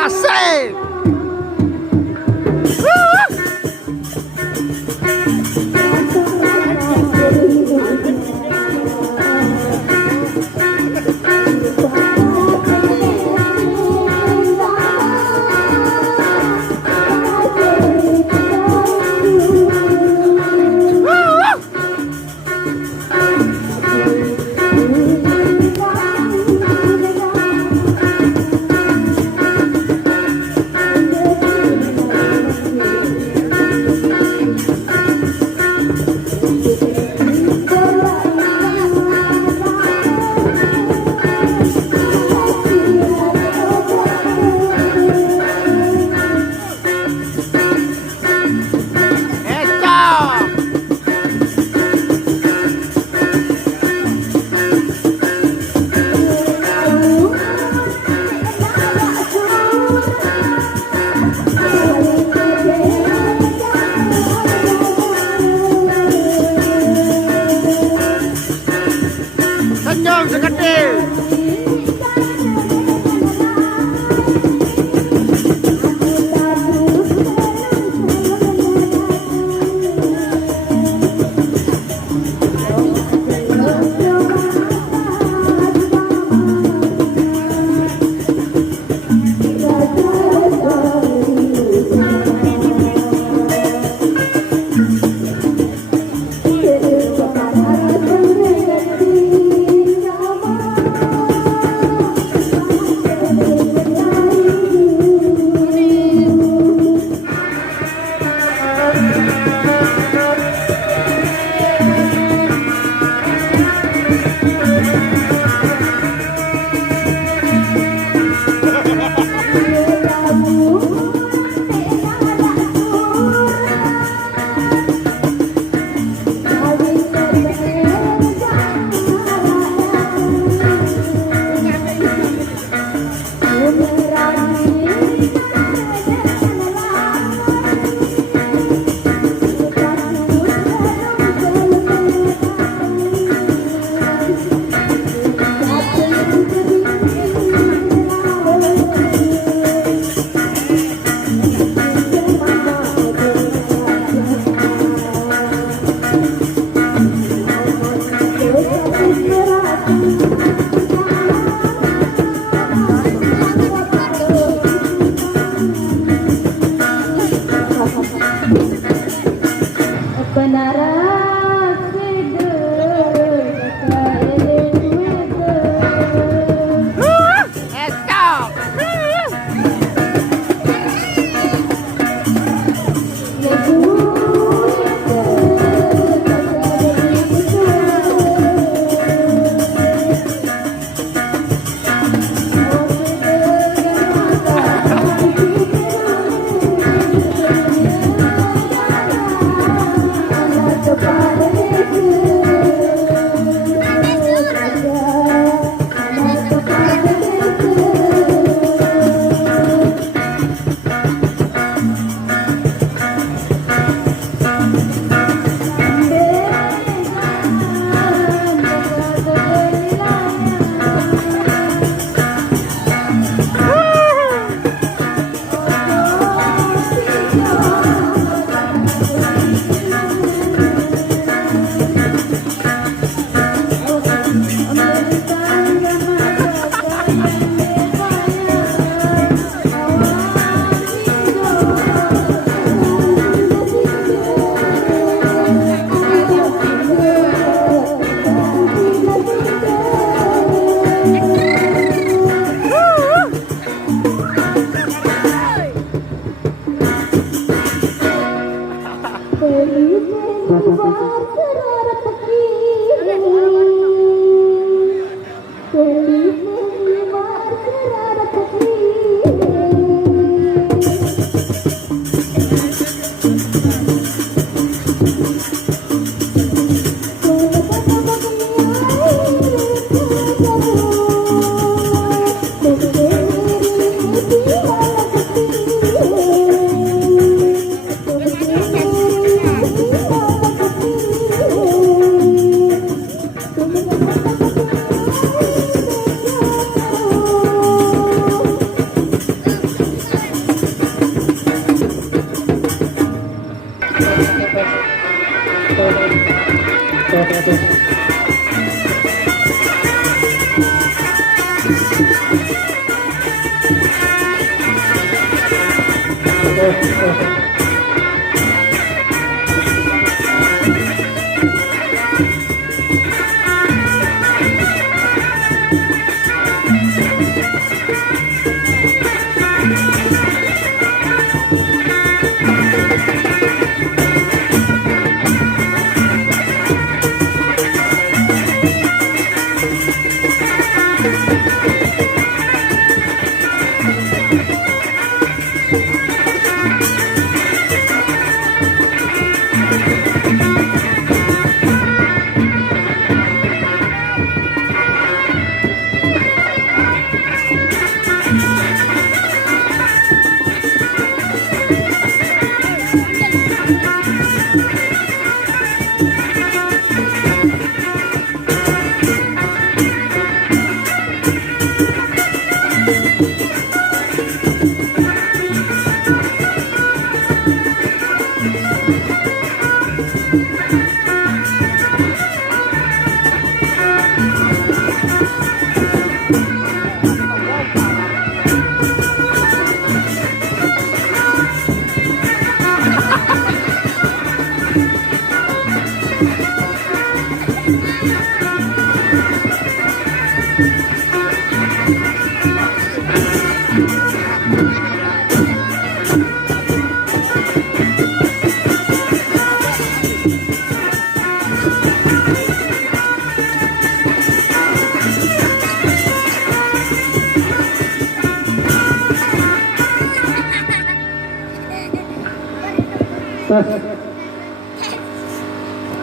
Asik. Senyum segede.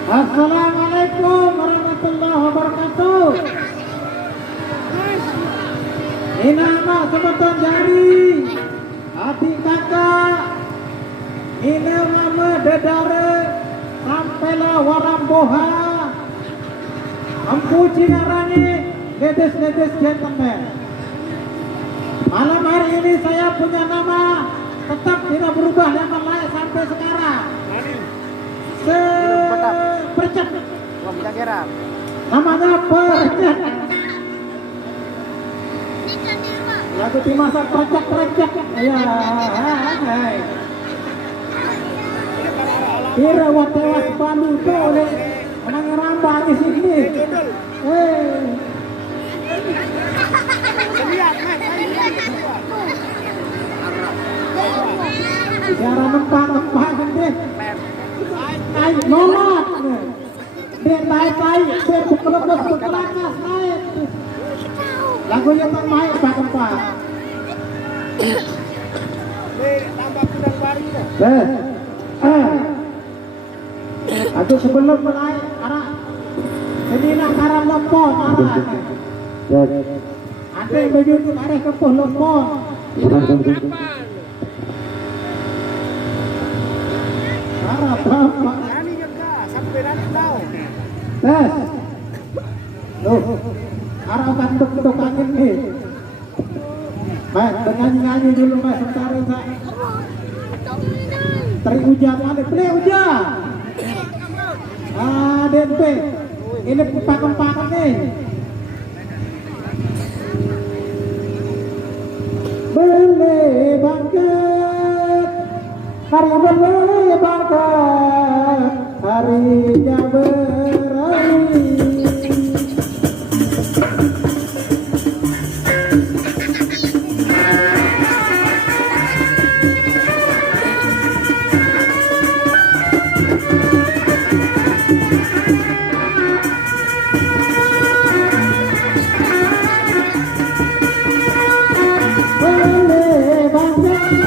Assalamualaikum warahmatullahi wabarakatuh. Ini nama sebutan jari adik kakak. Ini nama dedare sampailah waramboha Empu Cinarani, ladies gentlemen. Malam hari ini saya punya nama tetap tidak berubah nama lain sampai sekarang. Percet. Namanya Percet. Lagu di masa percet. Ya, hai. Kira tewas Palu tu oleh orang rambang di sini. Cara nempang deh. Ay, nolak. Dia naik, dia berkelakas naik. Lagunya tak naik pak. Tambah kudang baru. Aku sebelum naik arah ini nak arah lempon arah. Ada yang baju tu arah ke pos lempon. Arah apa? Loh, arah bantuk angin ni. Baik, nyanyi dulu mas, sebentar saya. Teri hujan mana? Beli hujan. DNP. Ini pakem-pakem ni. Beli bangkit, hari beli bangkit, harinya berakhir. Beli bangkit.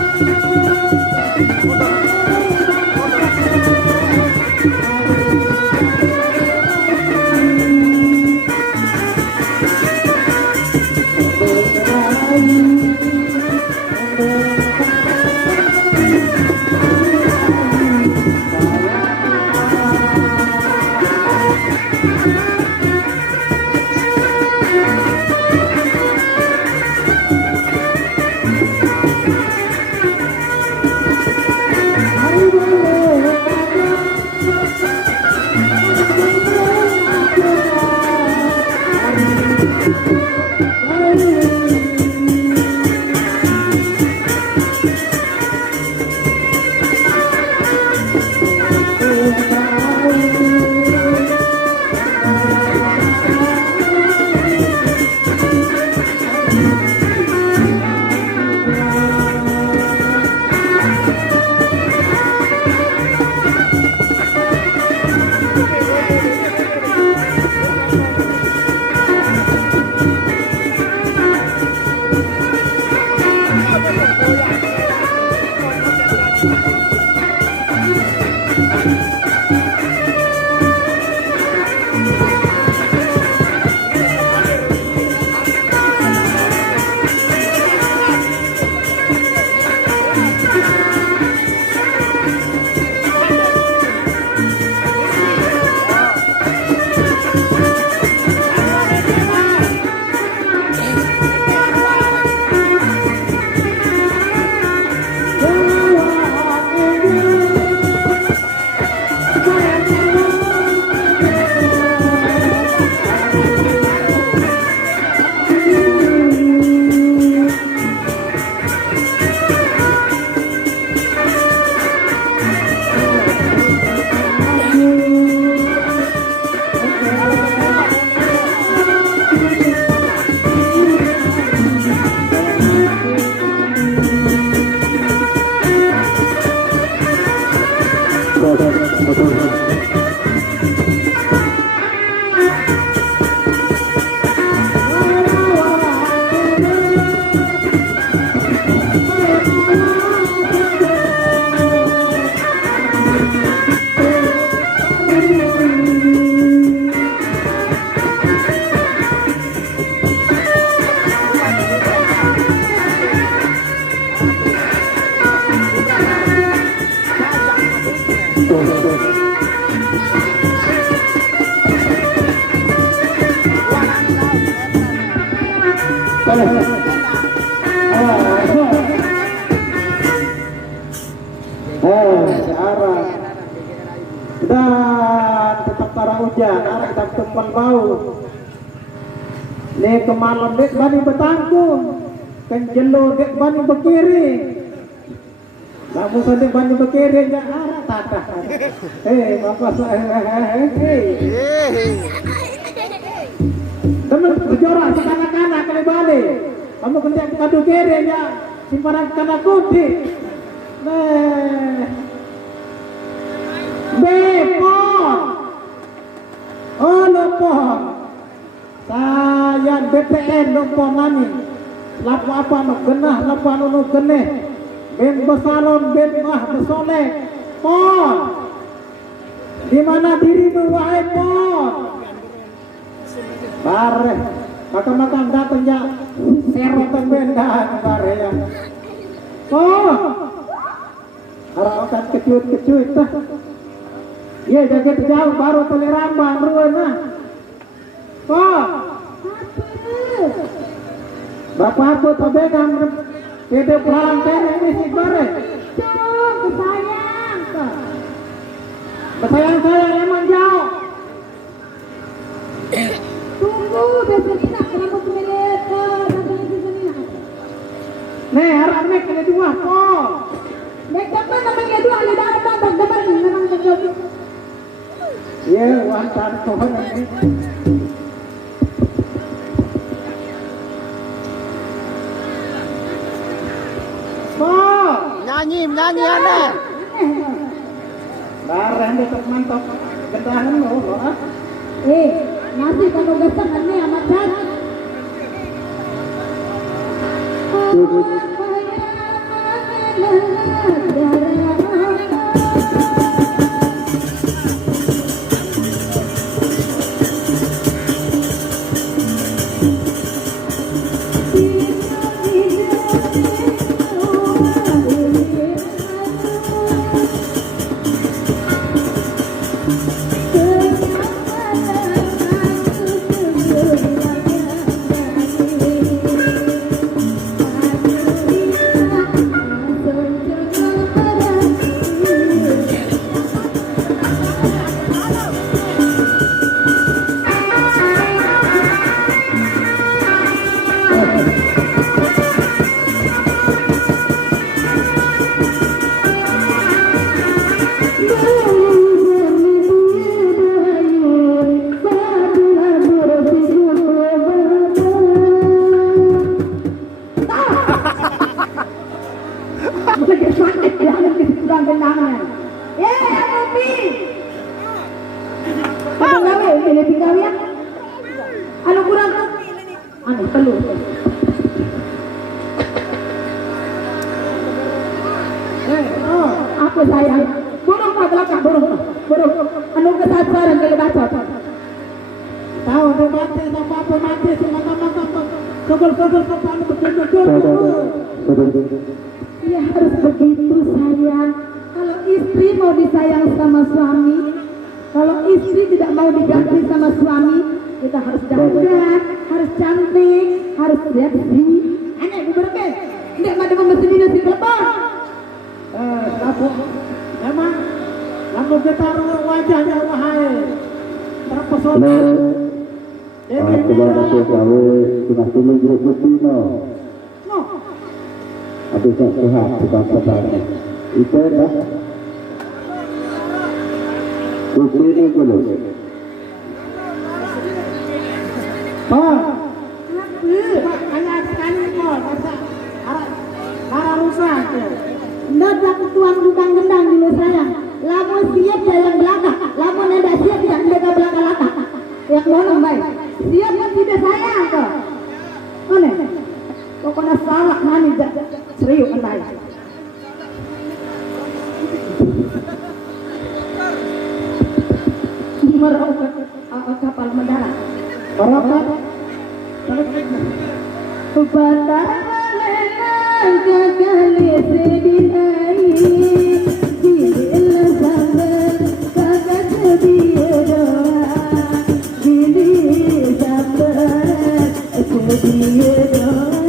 arah dan tetap tara hujan arah kita tumpang bau nih kemalam dek bani betangku kenjelo dek bani bekiri namun dek bani bekiri ya arah tata bapak saya teman berjorak sekanak-kanak kali balik kamu kena kadu kiri ya simpanan kana kuti Bepon, oh lopon, saya BPN lopon nani, lapu apa no genah, lapu anu no geneh, ben besalon, ben mah besoleh, pon, di mana dirimu wahai pon, bare, makan datang ya, serotan bendan bare ya, pon. Harapan kecut-kecut tah. Iya jaga jauh baru toleran ruan nah. Kok? Bapak apa tabegang kede pulang tere ini si bare. Kesayang kok. Kesayang saya emang jauh. Tunggu besok nak kenapa semenit datang di sini nak. Nih harap nek kena dua kok. Nek dapat namanya dua ali dapat dapat memang terjadi. Ya, wantan Tuhan ini. Nyanyi aneh. Barang tetap mantap. Gendahan lo, ah. Nanti kalau gesek aneh amat dah. Anu kurang anu telur. Apa sayang? Burung apa belakang burung? Anu kesabaran kalau baca. Tahu dia mati sama apa mati sama kebel anu betul. Ya harus begitu sayang. Kalau istri mau disayang sama suami, kalau istri tidak mau diganti sama suami, kita harus dandan, harus cantik, harus seksi. Aneh beberapa, tidak ada memesin nasi telepon. Memang, lalu kita wajahnya wahai terpesona. Aku baru tahu sudah turun grup Pino. Aku sehat bukan sebenarnya. Itu dah. Putri ini dulu. Ayah sekali kok, arah rusak. Ndak tuan lubang gendang dulu sayang. Lamun siap jalan belakang, lamun ndak siap tidak jaga belakang. Yang mana baik? Siap kan tidak sayang kok. Mana? Pokoknya salah nani serius enai. Merokat kapal mendarat. Merokat. Bandara kekali sedihai bila sampai kagak sedia doa bila sampai sedia doa.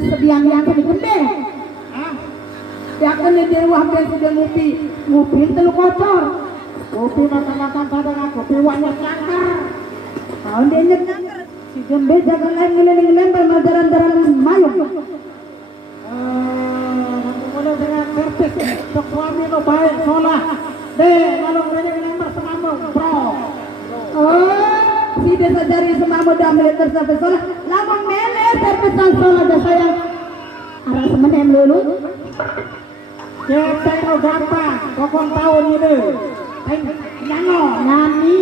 sebiang yang di gembel. Ya kan dia wahbe sudah ngupi telu kocor. Kopi makan-makan kadang kopi banyak cangkar. Tahun dia nyekar. Si gembel jangan lain ngeleng-ngeleng bermajaran-jaran mayung. Aku mulai dengan servis. Tok suami lo baik solah. Deh, kalau ngeleng-ngeleng bersamamu, bro. Oh, si desa jari semamu dah militer sampai solah. Lama mele servisan solah dah sayang. Arah semenem lulu. Kita itu gampang, pokok tahun ini. Nyango, Nani,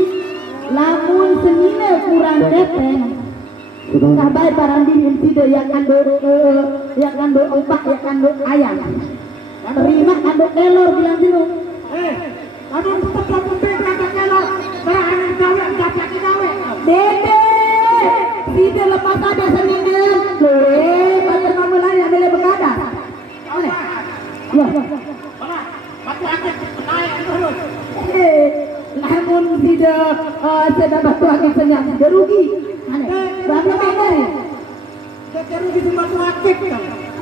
lamun senine kurang keteng. Kabai parandin tidak yang kando opak, yang kando ayam. Terima kando telur bilang dulu. kamu tetap ngomong kata kelor. Berani gawe, dapat gawe. Dede, tidak lepas ada senine. Pada kamu lain yang boleh begadang. Ya. Batu akik naik terus. Namun tidak sedang batu akik senyap tidak rugi. Berapa ini? Tidak rugi di batu akik.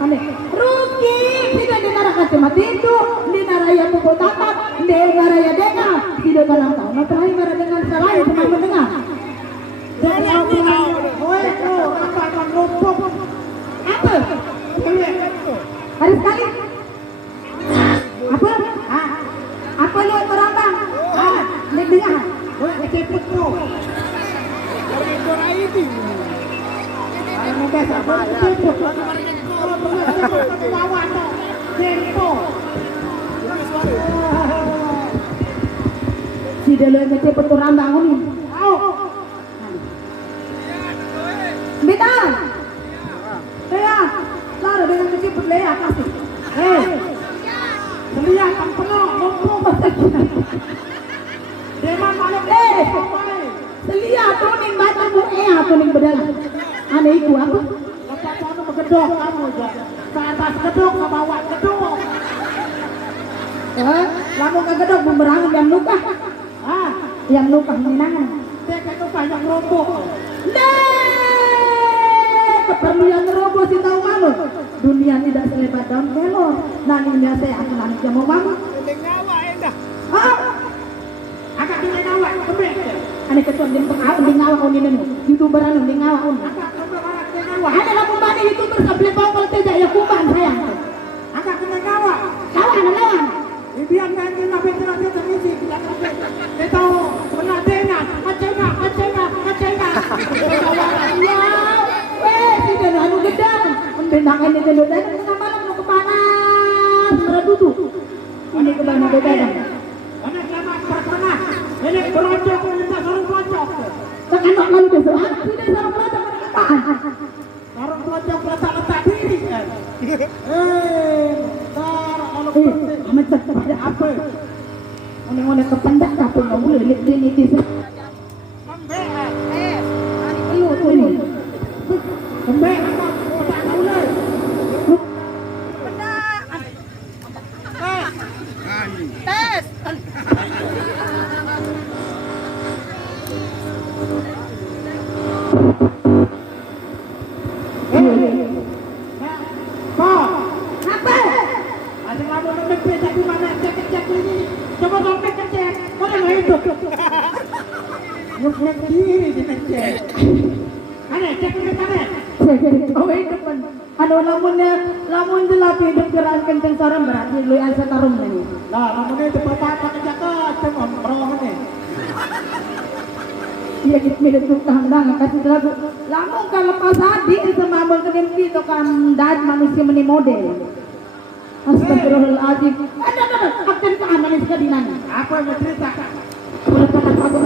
Aneh. Rugi tidak dengar kata mati itu, dengar raya pukul tapak, dengar raya dengar, tidak kalang tahu. Nah terakhir dengar dengan salah cuma mendengar. Dari aku tahu. Oi, apa akan lumpuk? Apa? Hari sekali. Apa? Apa lu orang bang? Nek dengar. Oi, cepet bro. Ayo muda sama cepet. Kalau cepet lawan tempo. Si dulu cepet orang bangun. Beda. Lea, lara dengan cepet Lea kasih. Selia kan penuh, lumpuk. Deman malam Selia tuning baca mu tuning bedalah. Aneh iku apa? lepas kamu begedok kamu aja. Ke atas gedok, ke bawah gedok. Lamu kagedok bumerang yang luka. Yang luka menangan. Dia kan lupa yang roboh. Keperluan roboh si tahu malu. Dunia tidak selebat daun kelor. Naninya saya akan nangis yang mau malu. Agak dengan awak, kembali. Aneh ketua di pengawan di ngawak on ini. YouTuberan di ngawak on. Agak kembali orang dengan awak. Ada lah pembani YouTuber sampai bawang tidak ya kuban sayang. Agak dengan awak. Kawan lawan. Biar nanti nabi terakhir terisi. Kita tahu benar dengan. Acena. Ya, tidak lalu gedang. Mendengarkan itu dan tengah malam mau ke panas meredutu. Ini ke mana begadang. Mana selamat berpernah. Ini berocok, minta sarung berocok. Tekan nak lalu besok. Sudah sarung pelacak apaan? Sarung berocok letak diri. Kalau bersih. Amat cepat ada apa? Ngomong-ngomong kependak tapi nggak boleh lihat ini itu. Ini. Kembali apa? Tak boleh. Tes. Apa? Ada kamu memimpin tapi mana cek ini. Coba dompet cek. Mana nggak hidup? Ngeflek diri di cek. Ada cek ini mana? Oh itu kan. Anu lamun jelap hidup gerak kenceng sarang berarti lu yang setarum nih. Nah, namun itu bapak kerja cuma perawat nih. Iya kita milih tukang dang kasih lagu. Lamun kan lepas hadi sama abang kedim itu kan dad manusia meni model. Astagfirullahaladzim. Ada aktif ke manis ke dinan. Apa yang cerita? Boleh kata aku.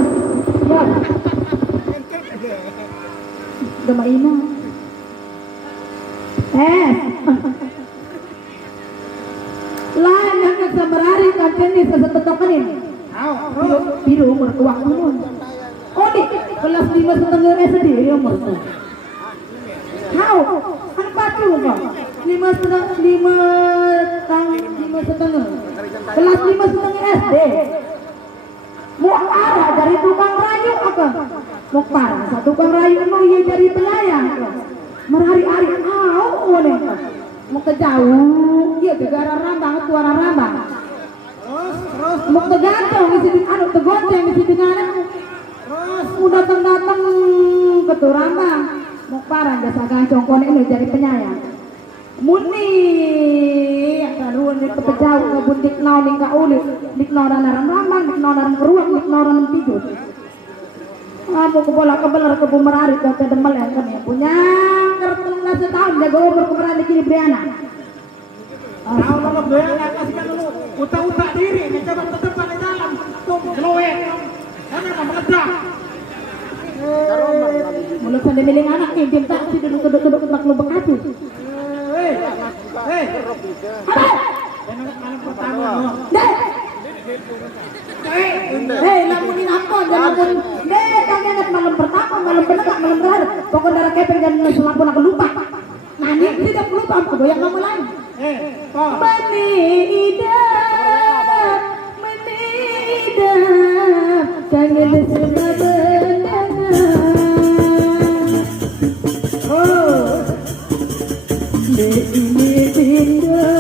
Ya. Gama ina. Lain yang kesemerari kan jenis sesetokan ini. Biru umur kuak umur. Oh di kelas 5,5 SD umur tuh. Kau kan patu kok. 5,5 kelas 5,5 SD. Mau arah dari tukang rayu apa? Mau parah satu tukang rayu mau iya dari pelayang. merari-ari nih mau ke jauh iya tegara rambang tuara rambang Terus mau ke gantong isi anu tegonceng isi dengan terus udah datang ke tuh rambang mau parah jasa gancong kone ini jadi penyayang muni karuan di jauh ke buntik nau ning ka uli dik nau dan rambang dik nau dan keruang dik nau dan tidur kamu ke bola ke beler ke bumerari ke demel yang kan ya punya kertelung nasi tahun jaga umur kemerani kini Briana tahu nama doyan kasihkan dulu utak-utak diri mencoba ke depan di dalam tuh geloet karena meledak mulut sandi miling anak nih pinta si duduk-duduk tak lu bekatu hei anak pertama deh hei lamunin apa jangan pun deh kami anak malam pertama malam penegak malam terakhir pokok darah kepeng dan selampun aku lupa nah ini tidak lupa aku goyang kamu lain menidap kangen semua bendangan ini dinda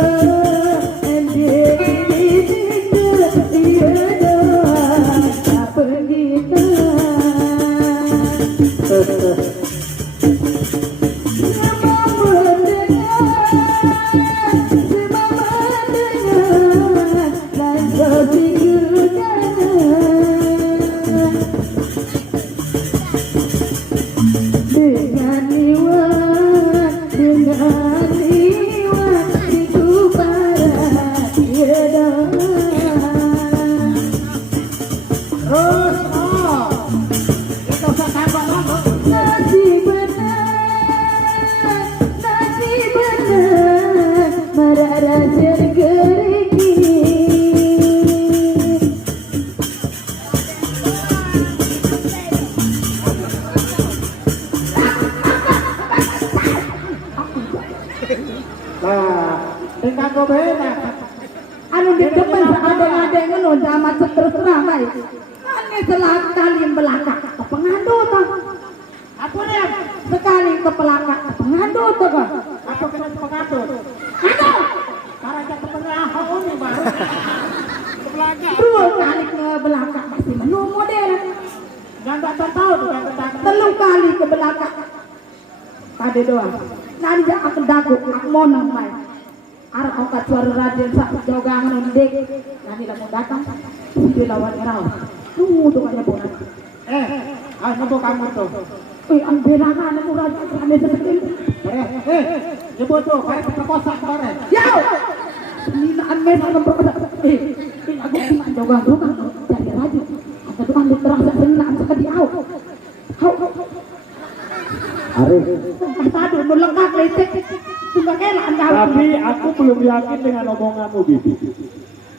anu di depan ada ngono sama terus ramai ane selang kali belakang ke pengandut apa dia sekali ke belakang ke pengandut kan apa kena pengatur anu karena temen ahok ini baru ke belakang dua kali ke belakang masih menu model jangan tak tahu tuh jangan telung kali ke belakang tadi doang nanti aku dagu aku monong main arah angkat suara radio sak jogangan ndek nanti mau datang di lawan erau tuh kayaknya bonan nyebut kamu tuh ang berangan mo radio kami sa sakin nyebut tuh kayak perkosa kemarin yaw hinaan mes ang perkosa aku cuma jogang dari radio atau doang diterasa senang sa kadiaw Arif, tadi melengkap lecek tapi aku belum yakin dengan omonganmu, Bibi.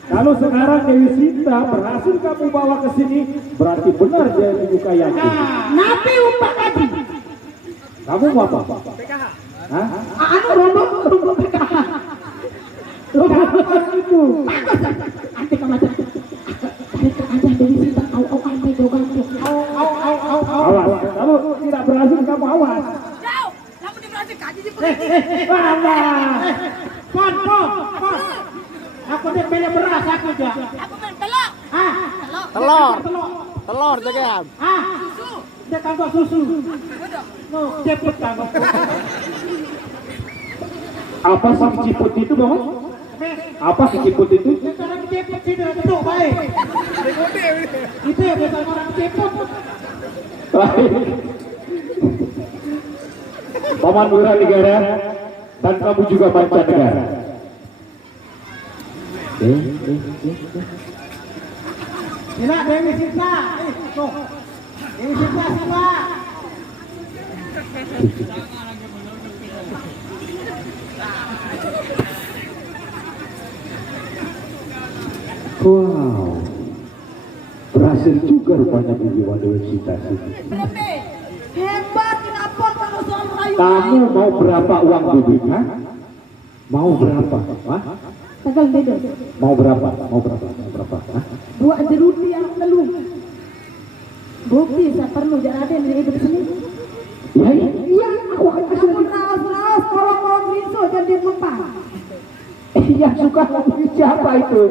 Kalau sekarang Dewi Sinta berhasil kamu bawa ke sini, berarti benar dia menyukai aku. nabi umpak aja Kamu mau apa? Hah? anu rombok PKH rombok Itu. nanti kemana aja dari Sinta au sampai jogang Awas, kamu tidak berhasil kamu awas. Pon. Aku dia pilih beras aku aja. Aku main telur. Telur jagaan. Susu. Dia tambah susu. No, cepet tambah. Apa sih ciput itu, Bang? Apa sih ciput itu? Orang cepet sih itu baik. Itu ya biasa orang cepet. Paman Lurah Negara dan kamu juga mancanegara. Sila Dewi Sinta. Tuh. Dewi Sinta sila. Wow, berhasil juga rupanya Bibi Dewi Sinta. hebat kenapa kalau soal rayu Kamu mau berapa uang Bibi? Hah? Mau berapa? Hah? tegal beda Mau berapa? Hah? buat jeruti yang telu bukti saya perlu jadi ada yang hidup sini Ya, iya aku akan Wiso dan dia Mempang. Yang suka ngomongin siapa itu?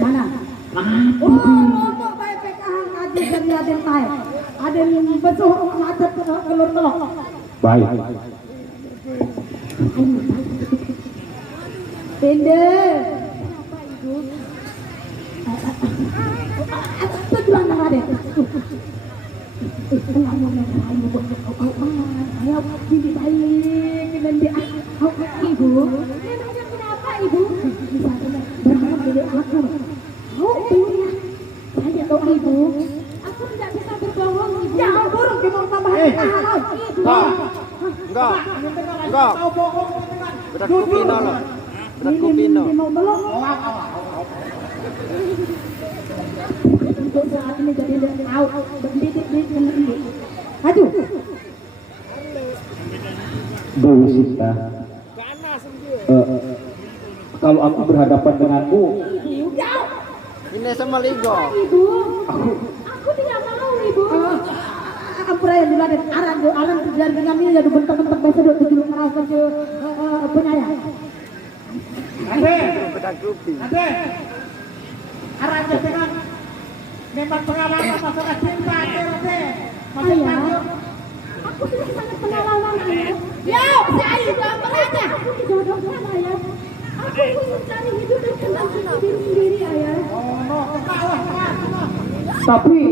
Mana? Oh, baik PKH Aden dan Aden Tay. Aden besuh macet kelur-kelor. Baik. Pende. Apa tujuan Aden? Ayo, ini baik dan dia ibu. Memangnya kenapa ibu? Bisa berharap dari aku. Oh iya, saya tahu ibu. Aku tidak bisa berbohong ibu. Jangan buruk dia mau tambah halau. Enggak. Tahu bohong dengan Bedak kupino loh. Bedak kupino. Dia mau belok. Untuk saat ini jadi dia tahu berdidik dengan ibu. Maju. Dewi Sinta. Kalau aku berhadapan denganmu, Jauh. Ini sama Ligo. Ibu, aku tidak mau ibu. Ampura yang dulu ada arang dari kami jadi bentak-bentak biasa dok tujuh merasa ke penyayang. Ade, Bedak kupi. Ade, arahnya dengan memang pengalaman masalah cinta, Ade. Masih Ayah, lanjut. aku sudah sangat pengalaman ayah. Ya, saya juga aja. Aku tidak ada ayah. Aku ingin mencari hidup dan kenal diri sendiri ayah. Oh, no, kalah. tapi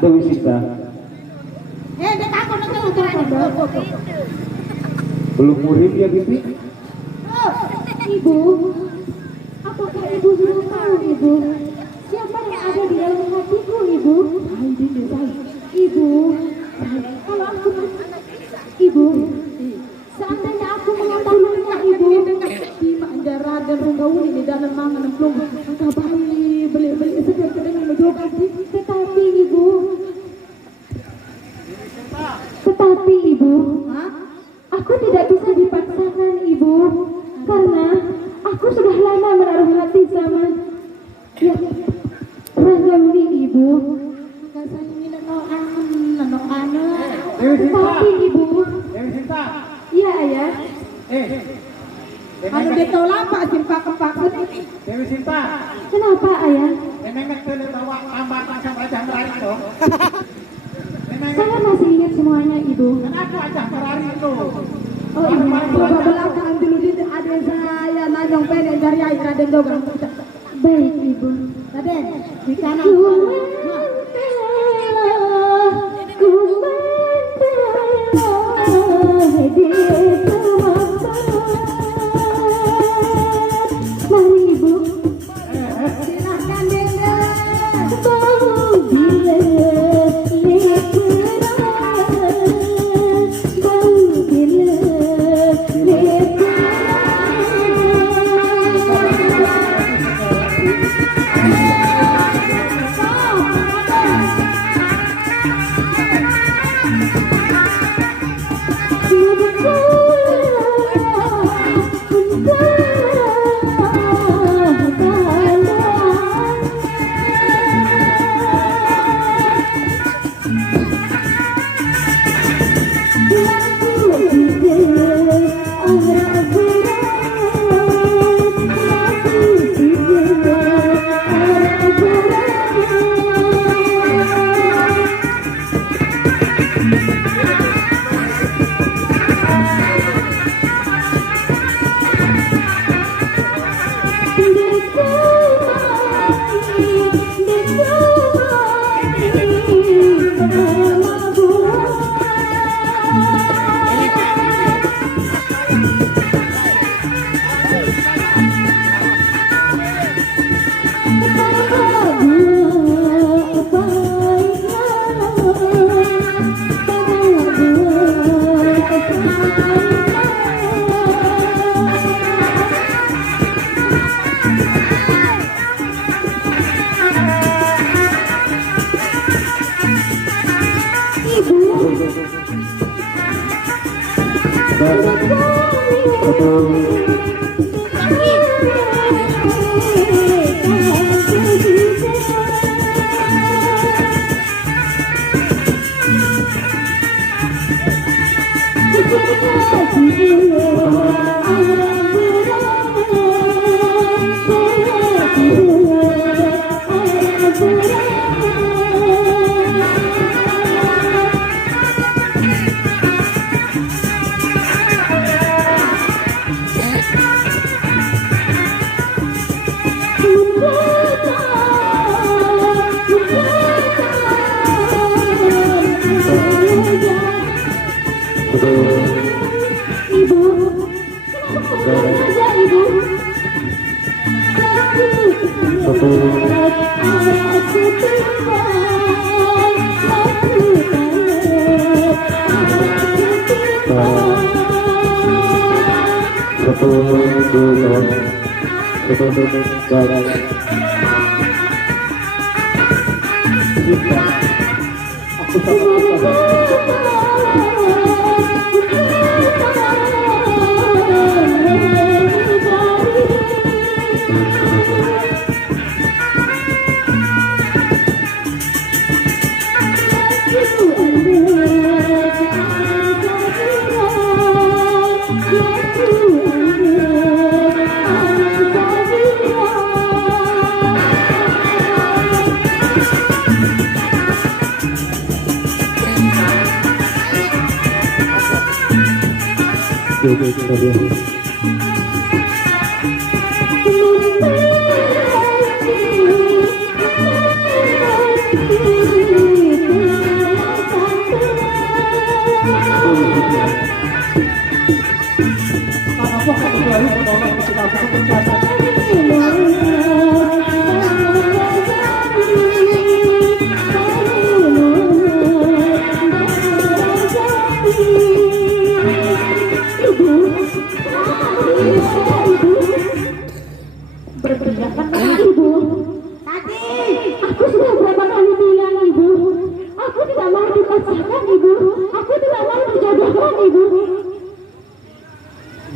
Dewi Sinta, Dia takut nanti mau belum murid ya Bibi? Ibu, apakah ibu sudah tahu ibu? Siapa yang ada di dalam hatiku ibu? Ibu, kalau aku ibu, seandainya aku mengetahuinya ibu, di Manjara dan Runggawi di dalam mangan emplung, maka beli sedang menjual. Tetapi ibu, aku tidak bisa dipaksakan ibu, karena aku sudah lama menaruh hati sama Ranggawi ibu. Tetapi ibu, Dewi Sinta, iya ayah. Kalau dia Dewi tahu apa simpak kepaksud. Sinta, Kenapa ayah? memang kena bawa tambatan sama Raja Merari dong. Saya masih ingat semuanya ibu. Kenapa Raja Merari itu? Oh iya, coba belakang dulu di ada saya najong pendek dari air Raden Jogang. Baik ibu. Raden, di kanan. Mari ibu. Silahkan Ibu, kenapa kamu saja ibu?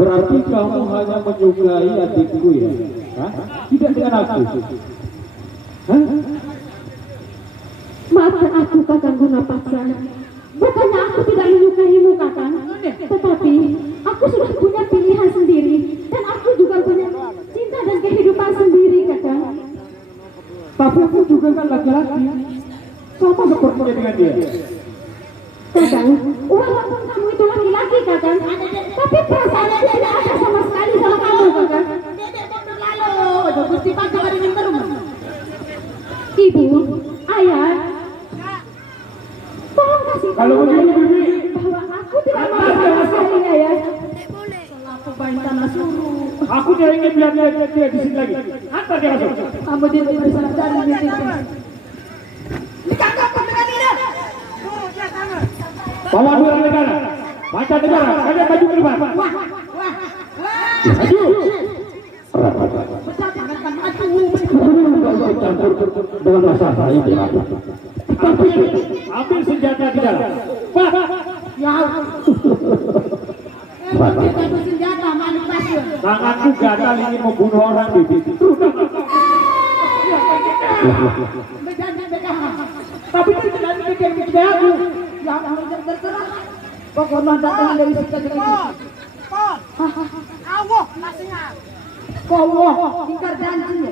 Berarti kamu hanya menyukai adikku ya? Hah? Tidak dengan aku? Hah? Maafkan aku Kakang Gunapaksa. Bukannya aku tidak menyukaimu Kakang, tetapi aku sudah punya pilihan sendiri dan aku juga punya cinta dan kehidupan sendiri Kakang. Tapi aku juga kan laki-laki. Sama sepertinya dengan dia. Kakang, walaupun kamu itu laki-laki Kakang, tapi perasaannya tidak ada sama sekali sama kamu Kakang. Ibu, ayah, tolong kasih tahu Kalau begitu, Bibi, bahwa aku tidak mau sama sekali ayah. aku tidak ingin lihat dia di sini lagi. Antar dia masuk. Kamu tidak bisa cari Bawa dua negara, baca negara, kalian maju ke depan. Maju. Dengan masalah ini. Ambil senjata di dalam. Pak. Tanganku gatal ingin membunuh orang, Bibi. Tapi itu tidak bikin aku. Pokoknya datang dari situ ini. Awok nasinya. Kau tinggal janji.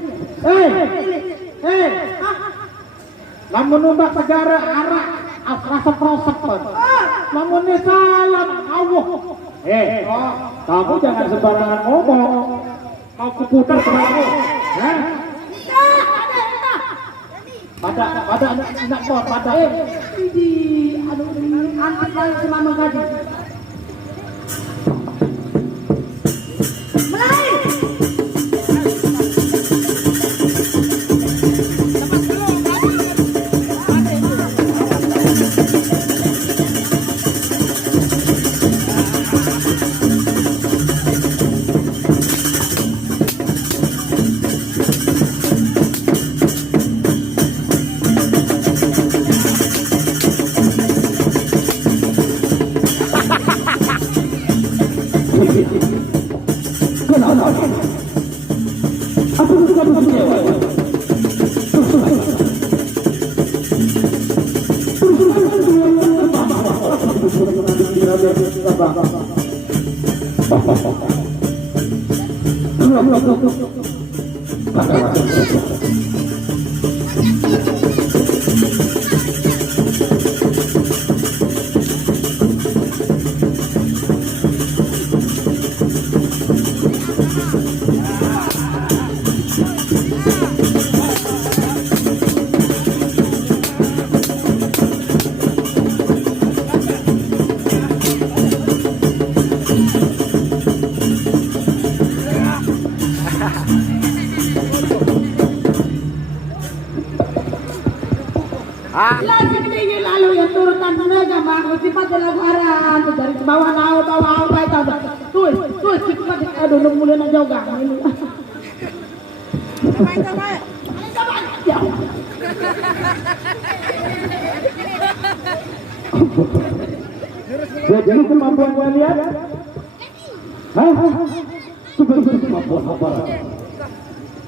Lamun numbak negara arah rasa prosek pun. Lamun ini salam awok. Kamu jangan sembarangan ngomong. Mau kuputar kepalamu. Hah? Pada anak bor, pada Angkat lagi semua menggaji. Lah segede lalu yang turutan tenaga mah cepat lagu aran dari bawah naon bae tah. Tuh cepat aduh nu muleuna jogang ini. Coba. Ya. Jadi kemampuan kalian? Hah? Sebenarnya kemampuan apa?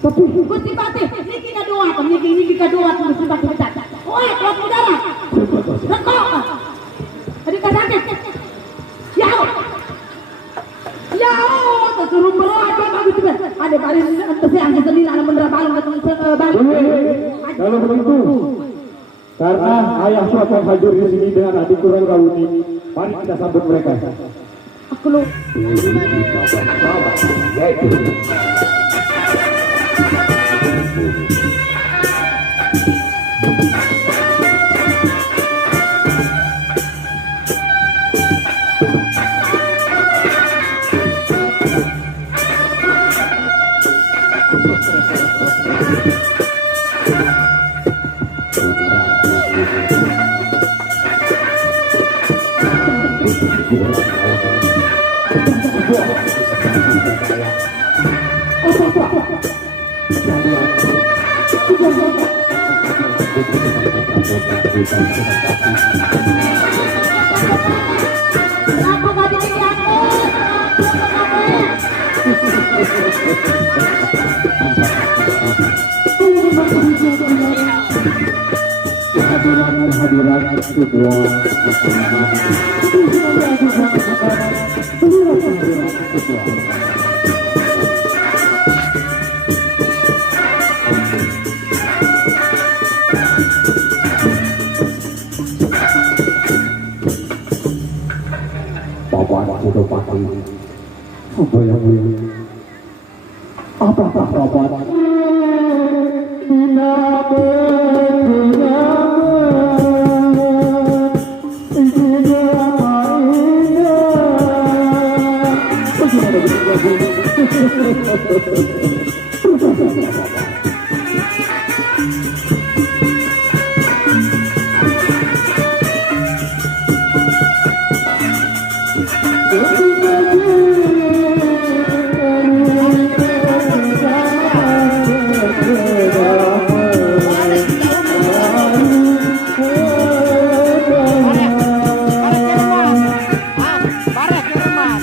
Tapi Gusti Patih, niki kadua, niki kadua Gusti Patih pecat. Oi, kuat udara. Rekok. Adi kasake. Yao. Tersuruh berapa bagus juga. Ada paling antesi angin sendiri anak menerap balong ke balik. Kalau begitu, karena ayahku akan hadir di sini dengan adik kurang Rauni, mari kita sambut mereka. Aku lu. Kenapa gak dikiki aku? Kehadiran kedua Bapak sudah pasti apa yang apakah Bapak Barek di rumah.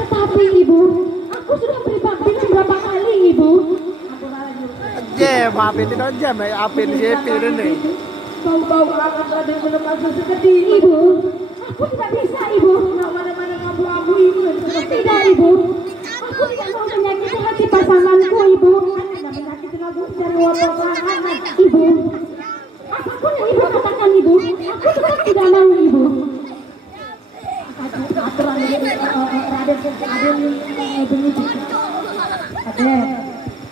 Tetapi ibu, aku sudah berbakti beberapa kali ibu. Maafin itu aja, maafin JP ini. Bau-bau akan Raden belum masuk seperti ibu. Aku tidak bisa ibu. Mana-mana abu-abu ibu. Tidak ibu. Aku tidak mau menyakiti hati pasanganku ibu. Tidak menyakiti lagu dan wawasan ibu. Apapun yang ibu katakan ibu, aku tetap tidak mau ibu. Aturan Raden.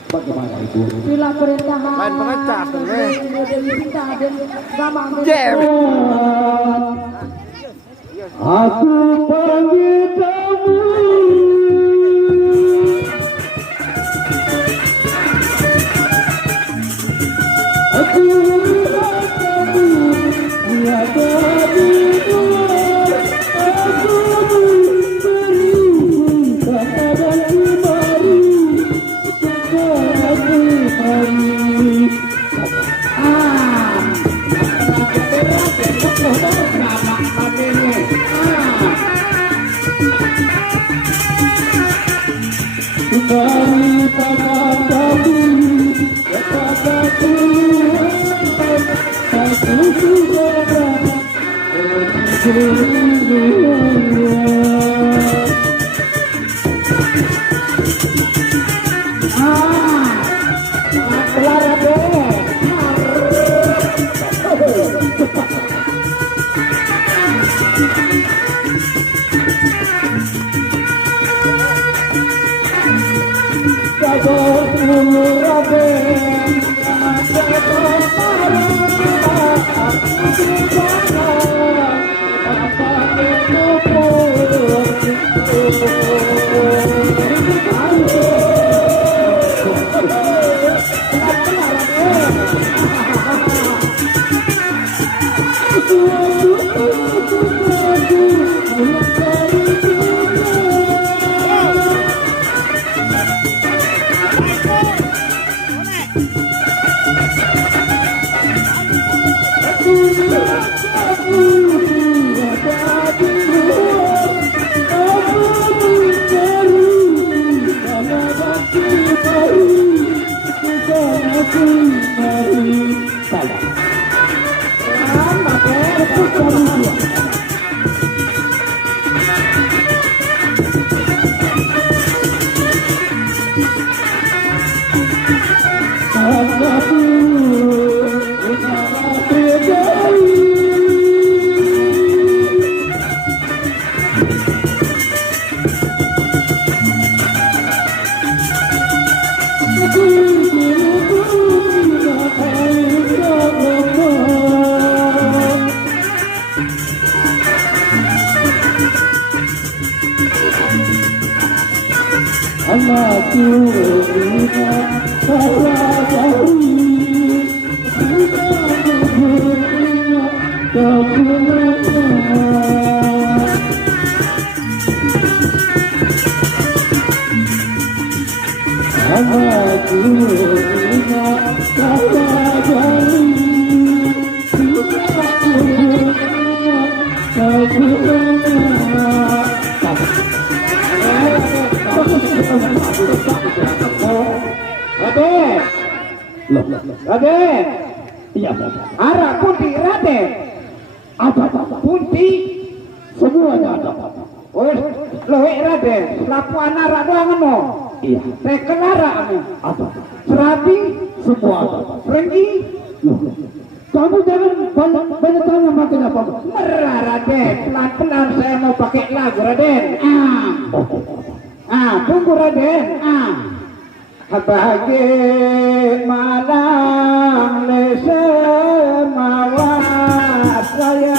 Bagaimana ibu? Bila perintah Lain pengecah, Aku panggil kamu. Aku lihat kamu tiada di luar. Aku memberi kepada kemari. Raden, iya, arah putih Raden, apa putih, semuanya ada. Oh, loe Raden, lapuan arah doang no. Iya, teken arah apa? Serabi, semua ada. Pergi, kamu jangan banyak tanya makin apa. Merah Raden, pelan-pelan saya mau pakai lagu Raden. Tunggu Raden. Bagaimana semawat saya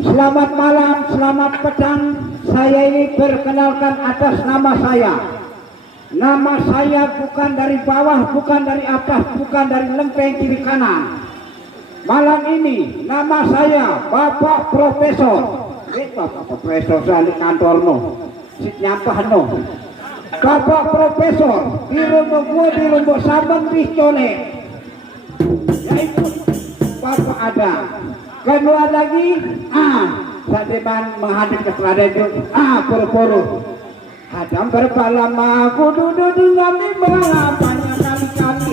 Selamat malam, selamat petang. Saya ini perkenalkan atas nama saya. Nama saya bukan dari bawah, bukan dari atas, bukan dari lempeng kiri kanan. Malam ini nama saya Bapak Profesor. Bapak Profesor saya di kantor no. Sit nyampah no. Bapak Profesor di rumah gue di rumah Sabang di Colek. Yaitu Bapak ada. Kedua lagi, Sadeban menghadap ke Raden, puru-puru. Hadam berpalama, kudu dengan ibadah banyak kali-kali.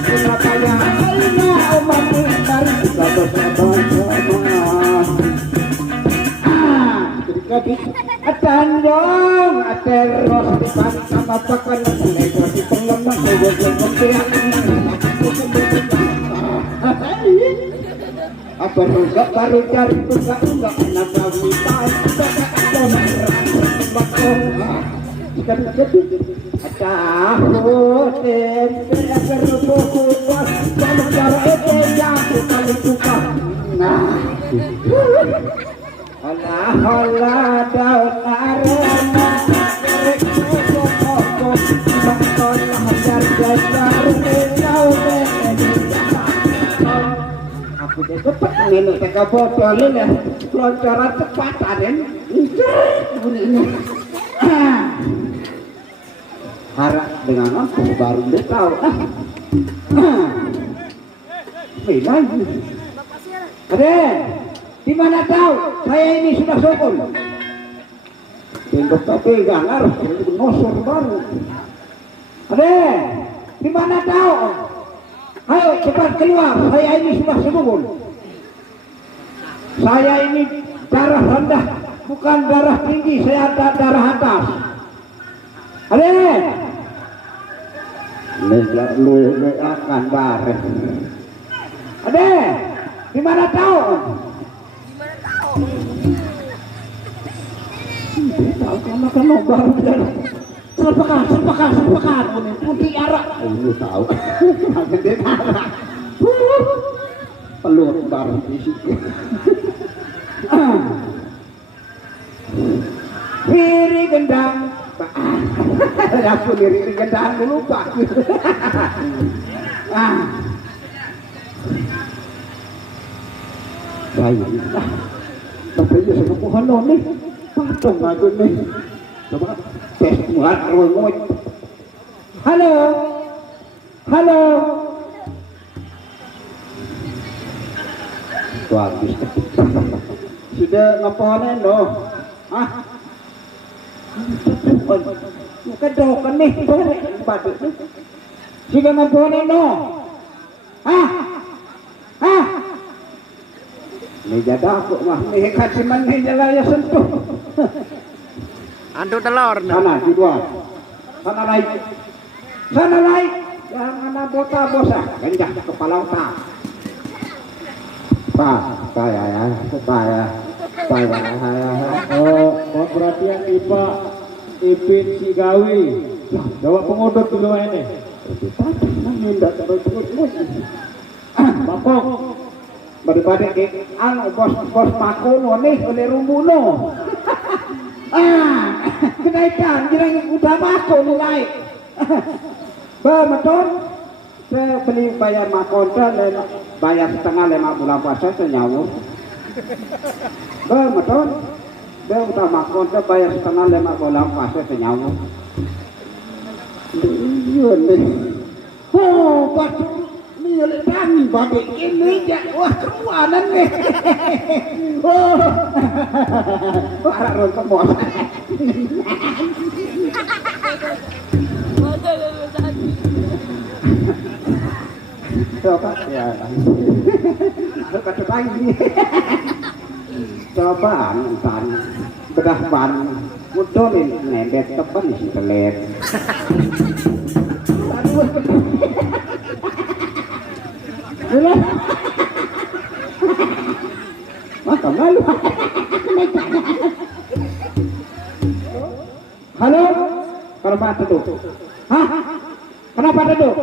Kenapa yang lainnya umat dari kita bersama. Jadi, atandong, ateros di balik sama pakan, lekor di pengemas, apa enggak baru cari enggak enak kami tahu aku dia cepat ngelok teka botol ya peloncaran cepat Raden bunyinya harap dengan aku baru dia tahu lagi. Aden, di mana tahu saya ini sudah sokol. Tengok tapi gangar, nosor baru. Aden, di mana tahu? Ayo cepat keluar, saya ini sudah sokol. Saya ini darah rendah, bukan darah tinggi, saya darah atas. Aden, lu akan bareng. Aden, di mana tahu? Tahu kamu kan nobar serpakan putih arak. Lu tahu? Gede arak. Pelur bareng di situ. Riri gendang. Aku riri gendang dulu Pak. Baik. Tapi ya sama pohon nih. Patung aku nih. Coba tes muat roy. Halo. Halo. Bagus. Sudah ngapain loh? Hah? Bukan dokan nih, batu. Sudah ngapain loh? Hah? Hah? Meja dapur mah, nih kasih mana jalan sentuh. Antu telur. Sana di luar, sana naik, jangan ada bosa, genjah kepala otak. Pak, saya. Oh, perhatian IPA Ipin Sigawi. Jawab pengudut dulu ini. Bapok. Daripada bos makono nih oleh rumbuno. Kenaikan jirang udah makon naik. Betul. Saya beli bayar makon dan bayar setengah 5 bulan puasa senyawur. Betul. Dia udah makon saya bayar setengah 5 bulan puasa senyawur. Iya nih. Oh, betul. Kami bagi ini ya, wah keruanan nih. Oh, para rontok bos. Coba ya, kata lagi. Coba ban bedah ban, mudolin nebet tepan si telet. Maka malu. Halo, kenapa duduk? Hah? Kenapa duduk?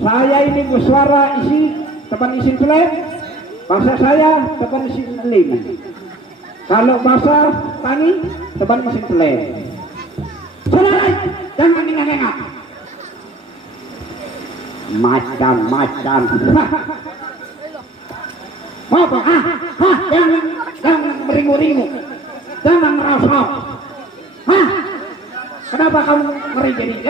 Saya ini bersuara isi depan isi tulen. Bahasa saya depan isi teling. Kalau bahasa tani depan isi tulen. Saudara, jangan ingat-ingat. Macan. Apa? Jangan meringu-ringu. Jangan merasa. Kenapa kamu ngeri jadi?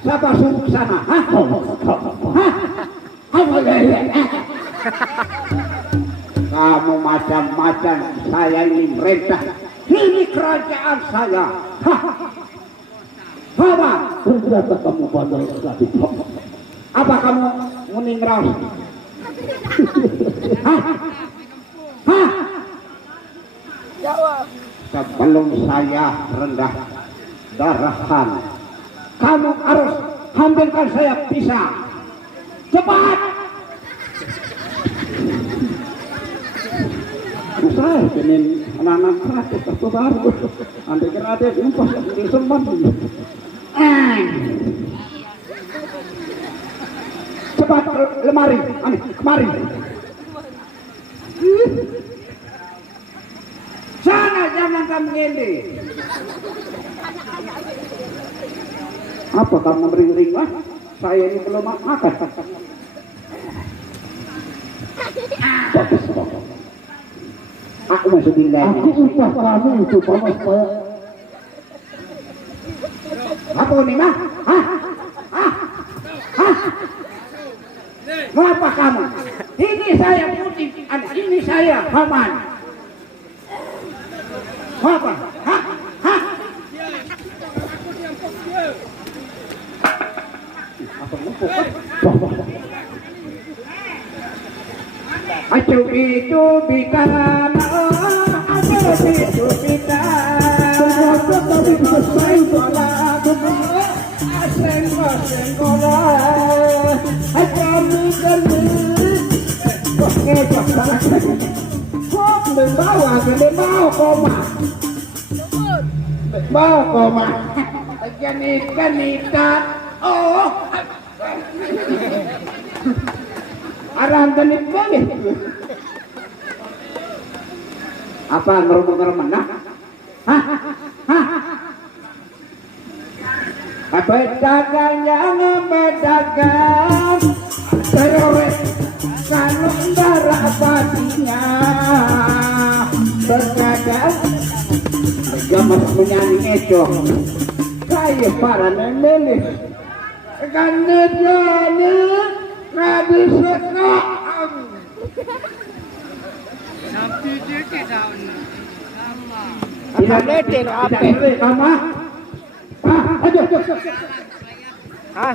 Siapa suruh sana? Kamu macam-macam. Saya ini merintah. Ini kerajaan saya. Apa? Ternyata kamu bandel lagi. Apa kamu meninggal? Sebelum saya rendah darahan, kamu harus ambilkan saya pisah. Cepat! Saya ingin anak-anak kreatif atau baru. Anda kreatif, impas di sempat. Cepat lemari, kemari. Sana jangan kamu ngende. Apa kamu bering-ring lah? Saya ini belum makan. Bagus. Aku masuk bilang. Aku upah kamu itu panas supaya. Apa ini mah? Mau apa kamu? Ini saya putih, ini saya paman. Mau apa? Acu itu bitan, acu itu bitan. Tapi selesai bola, aseng bola. Kami kami, oke pasang. Kok membawa koma, membawa koma. Ganita, oh. Arahan ganit balik. Apa ngerumah nah? Apa dagangnya ngebedakan teroris kalau darah patinya berkadang gamas menyanyi itu kayak para nemelis ganit-ganit nggak bisa kok. Tidak lete no apa? Sama? Aduh. Hah?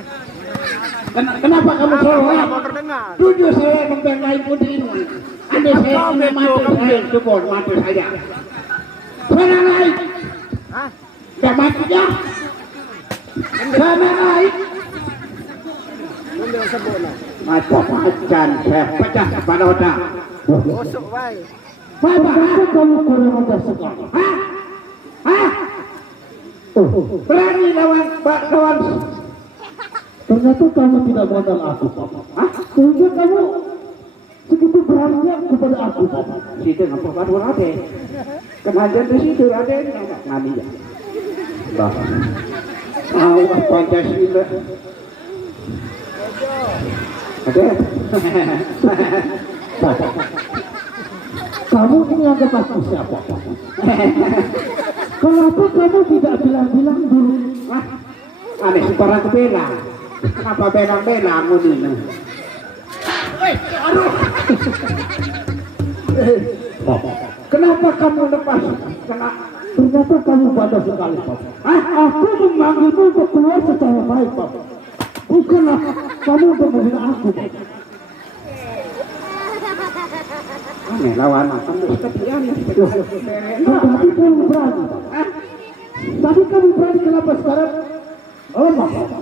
Kenapa kamu Tidak salah? mau terdengar. Tujuh saya membelai putih ini. Anda saya mati jebol mati saja. Sana naik. Hah? Dah mati ya. Sana naik. Mundur sebut lah. Mata macan saya pecah pada otak. Busuk baik. Bapak kamu kurang ajar sekali. Hah? Berani lawan. Ternyata kamu tidak modal aku, Papa. Sehingga kamu segitu beraninya kepada aku, Papa. Situ ngapa baru Raden. Kenajan di situ Raden nami ya. Bapak. Mau Pancasila. Ada. Kamu ini anggap aku siapa, Papa? Kenapa kamu tidak bilang-bilang dulu? Aneh sebarang bela. Kenapa bela-bela ini? Papa, Kenapa kamu lepas? ternyata kamu bodoh sekali, Papa. Aku memanggilmu untuk keluar secara baik, Papa. Bukanlah kamu untuk menghina aku, Papa. Aneh lawan kamu sekian. Tadi kamu berani, Papa. Tadi kamu berani, kenapa sekarang? Oh, Papa.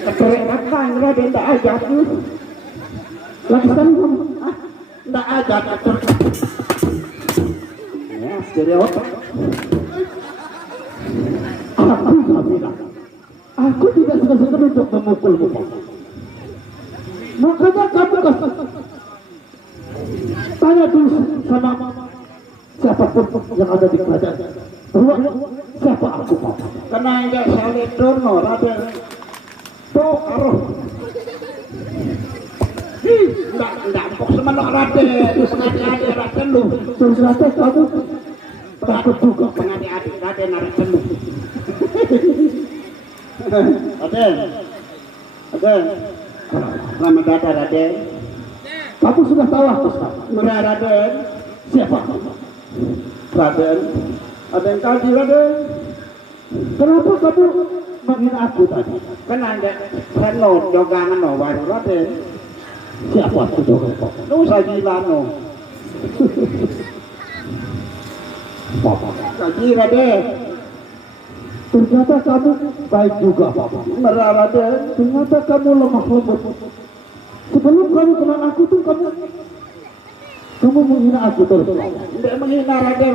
Keterikatan Raden tak ajak tu. Lakukan kamu. Tak ajak atur. Ya, jadi otak. Aku tak bilang. Aku tidak segan-segan untuk memukulmu, Papa. Makanya kamu kasih. Tanya dulu sama siapapun yang ada di kerajaan. Bahwa siapa aku, Papa. Kena enggak salih dono Raden. Tuh aruh. Enggak empuk semenok Raden. Pengadik-adik Raden lu. Ternyata kamu takut juga. Pengadik-adik Raden Raden lu. Raden. Selamat datang Raden. Kamu sudah tahu aku sekarang. Murah Raden. Siapa kamu? Raden. Ada yang kaji Raden. Kenapa kamu menghina aku tadi? Kan ada seno jogangan no baru Raden. Siapa aku juga, Papa? Lu sajilano. Papa. Kaji Raden. Ternyata kamu baik juga, Papa. Murah Raden. Ternyata kamu lemah lembut. Sebelum kamu kenal aku tuh kamu menghina aku terus. Tidak menghina Raden.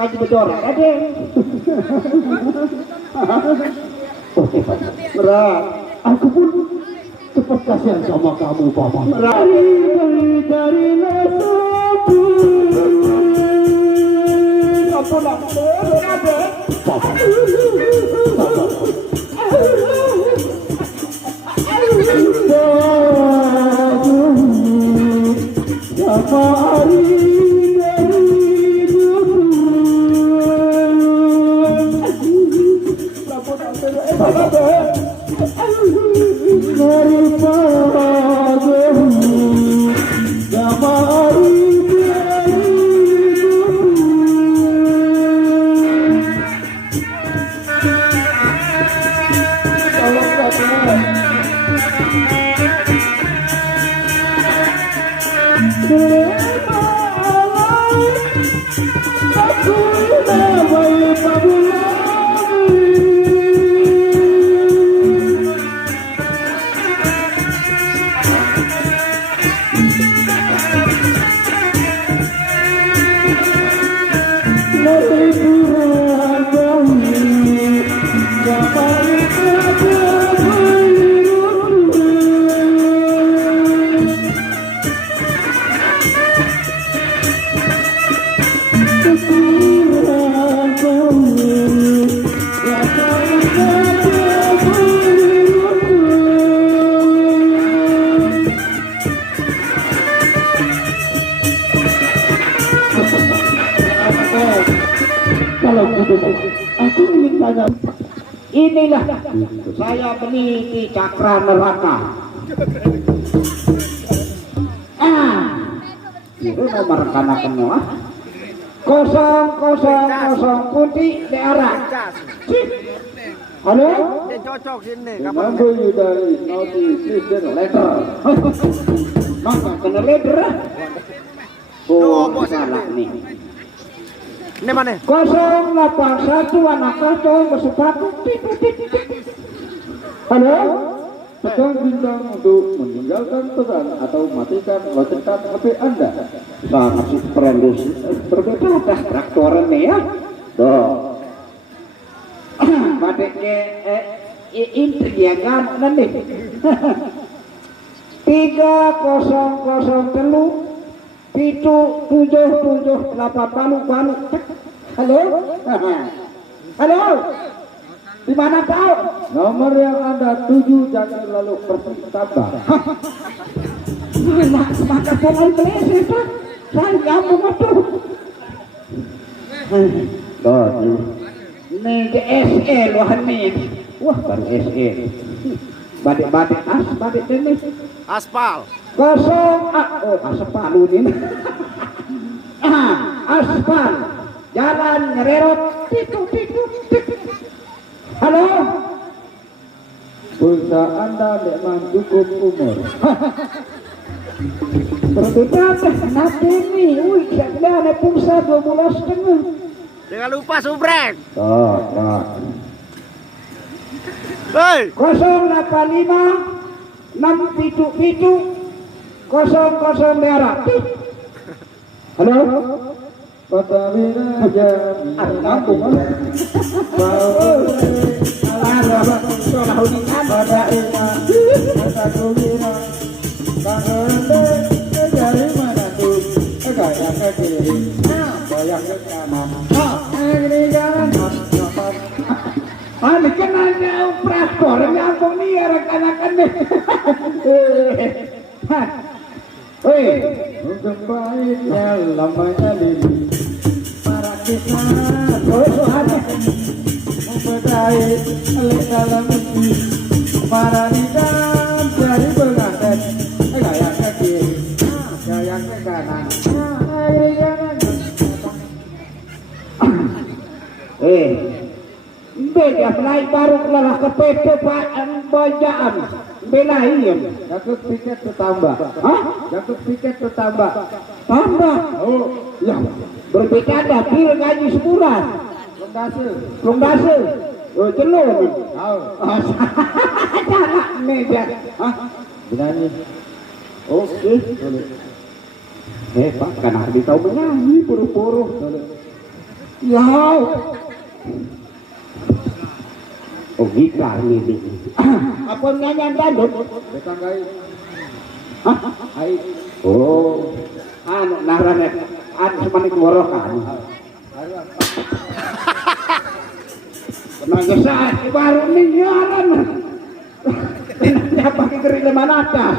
Kaji bedora Raden. Oke, Papa. Murah. Aku pun cepat kasihan sama kamu, Papa. Murah. Dari Apa nak? Raden. Papa. Kalau gitu, aku ingin tanya. Inilah saya meniti cakra neraka. Itu nomor kanakan semua. 000 kunti daerah. Halo? Dia cocok sini. Remember you dari notification letter. Maka kena leader. Oh, salah nih. Ini mana? 081 anak kacau bersepatu. Halo? Tekan bintang untuk meninggalkan pesan atau matikan loncengkan HP Anda. Sangat superendus. Berbeda dah traktoran nih ya. Tuh. Padeknya intrik ya kan nanti. 3003 Pitu 778 balu. Halo? Halo? Di mana kau? Nomor yang Anda tuju jangan lalu bertambah. Maka pengen beli Pak. Saya kampung itu. Nih ke SE lohan nih. Wah baru SE. Badik-badik badik ini. Aspal. Aspal ini. Aspal. Jalan ngererot. Halo. Pulsa Anda memang cukup umur. Berbeda nanti ini. Wih, saya ada pulsa 12,5. Jangan lupa subrek. Hei. Hei. 085 677 00 merah. Halo. Pertamina jami Kampung. pada ina satu bina bangende dari mana tuh gaya ke kiri gaya ke kanan ini jalan Ini kan ada operator nyambung nih rekan-rekan nih. Hei, Gembainya lamanya lili para kita ada mempedai oleh dalam mimpi para lidah dari pengantin gaya ke kiri gaya ke kanan beda naik baru kelah ke PT Pak Bajaan belain. Jakub piket bertambah. Hah? Jakub piket bertambah. Tambah. Oh, Ya, berbeda dapil gaji sebulan. Lungdase. Oh, celur. Tahu. Salah nih dia. Hah? Benarnya. Oke. Pak, kan harus tahu menyanyi puru-puru. Ya. Oh, gitar ini. Apa nyanyian dandut? Betanggai. Hah? Hai. Oh, anu narane anu semanik ngorokan. Pernah saat baru nih nyaran. Siapa kiri di mana atas?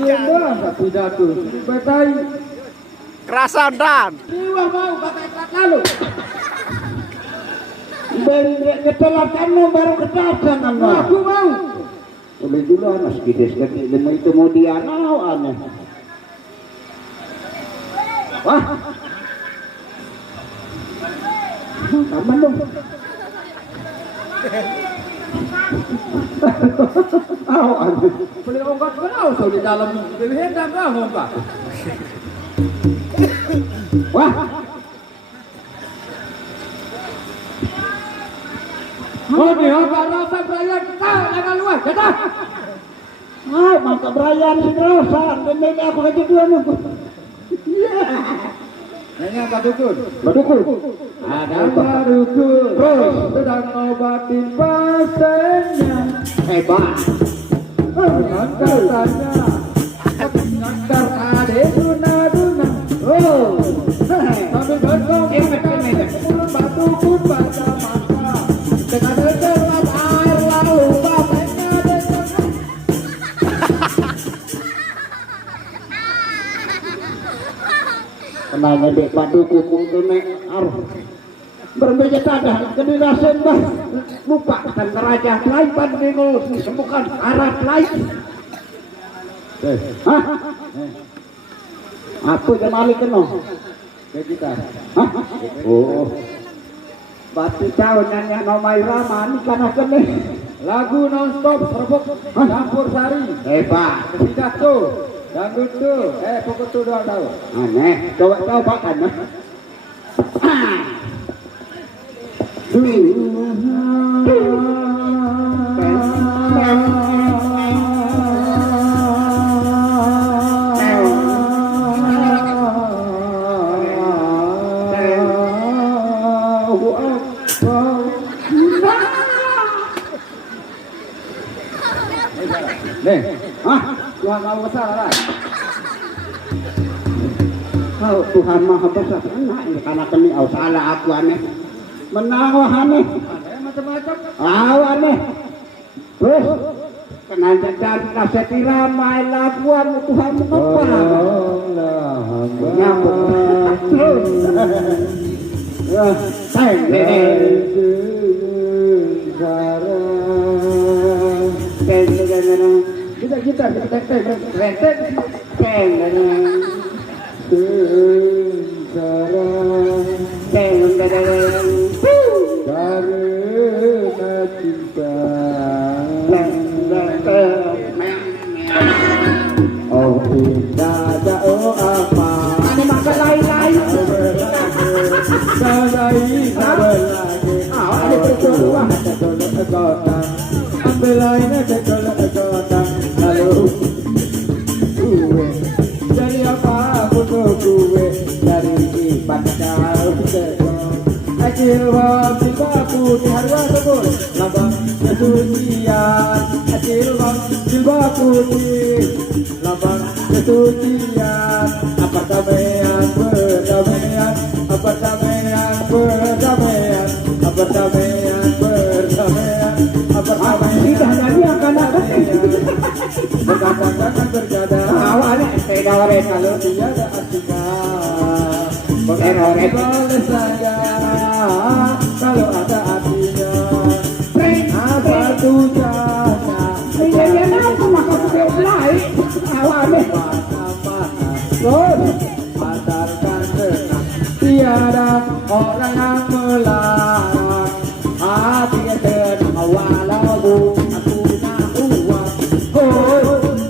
Ayo dah, tapi jatuh. Betai. Kerasan dan. Jiwa mau kata lalu. Beri ketelah kamu baru kedatangan. Aku mau. Boleh dulu anak sedikit demi itu mau dia aneh. Wah. Aman dong. Aneh. Boleh ongkat kenal so di dalam pilihan dan ongkat. Wah. Oh, dia rasa Brian kau jangan luas, jatah. Maka Brian si rasa, dan aku kerja dua nunggu. Nanya Badukun. Ada Badukun. Terus sedang obatin pasiennya. Hebat. Dengan katanya, ngantar ade duna. Oh, sambil berkong mulut Badukun baca mata. Dengan dekat air lalu bapaknya dekat. Kenanya dek Badukun itu nek arah berbeda tada kedinasan bah lupa kan raja lain bandingul sembuhkan arah lain. Hah? Aku yang malik kena. Kita. Hah? Oh. Batu tahun nanya nomai Rama ni karena kene. Lagu non-stop serbuk campur sari. Hebat. Pidato. Dangdut tu. Pokok tu doang tahu. Aneh. Coba makan nah. Tuhan Maha Besar lah. Oh, Tuhan Maha Besar. Karena kini salah aku aneh. Menang wah aneh. Macam-macam. Aneh. Terus kena jalan kaset ramai laguan Tuhan mengapa? Kita oh tidak oh apa ini maka lain-lain ada percuma ambil lainnya lalu gue jadi apa aku gue dari baca Acil bang silbaku di harga sebut lambang kesucian. Acil bang silbaku di lambang kesucian. Apartemen perdamaian, apartemen perdamaian, apartemen perdamaian, apartemen tidak jadi akan ada. Berkata-kata berjada awalnya tegawaret kalau tiada artinya. Berkata boleh saja kalau ada artinya. Apa tujuannya? Ini apa maka sudah mulai awalnya. Terus antarkan tenang. Tiada orang yang melarang hatinya tenang walau aku nak uang.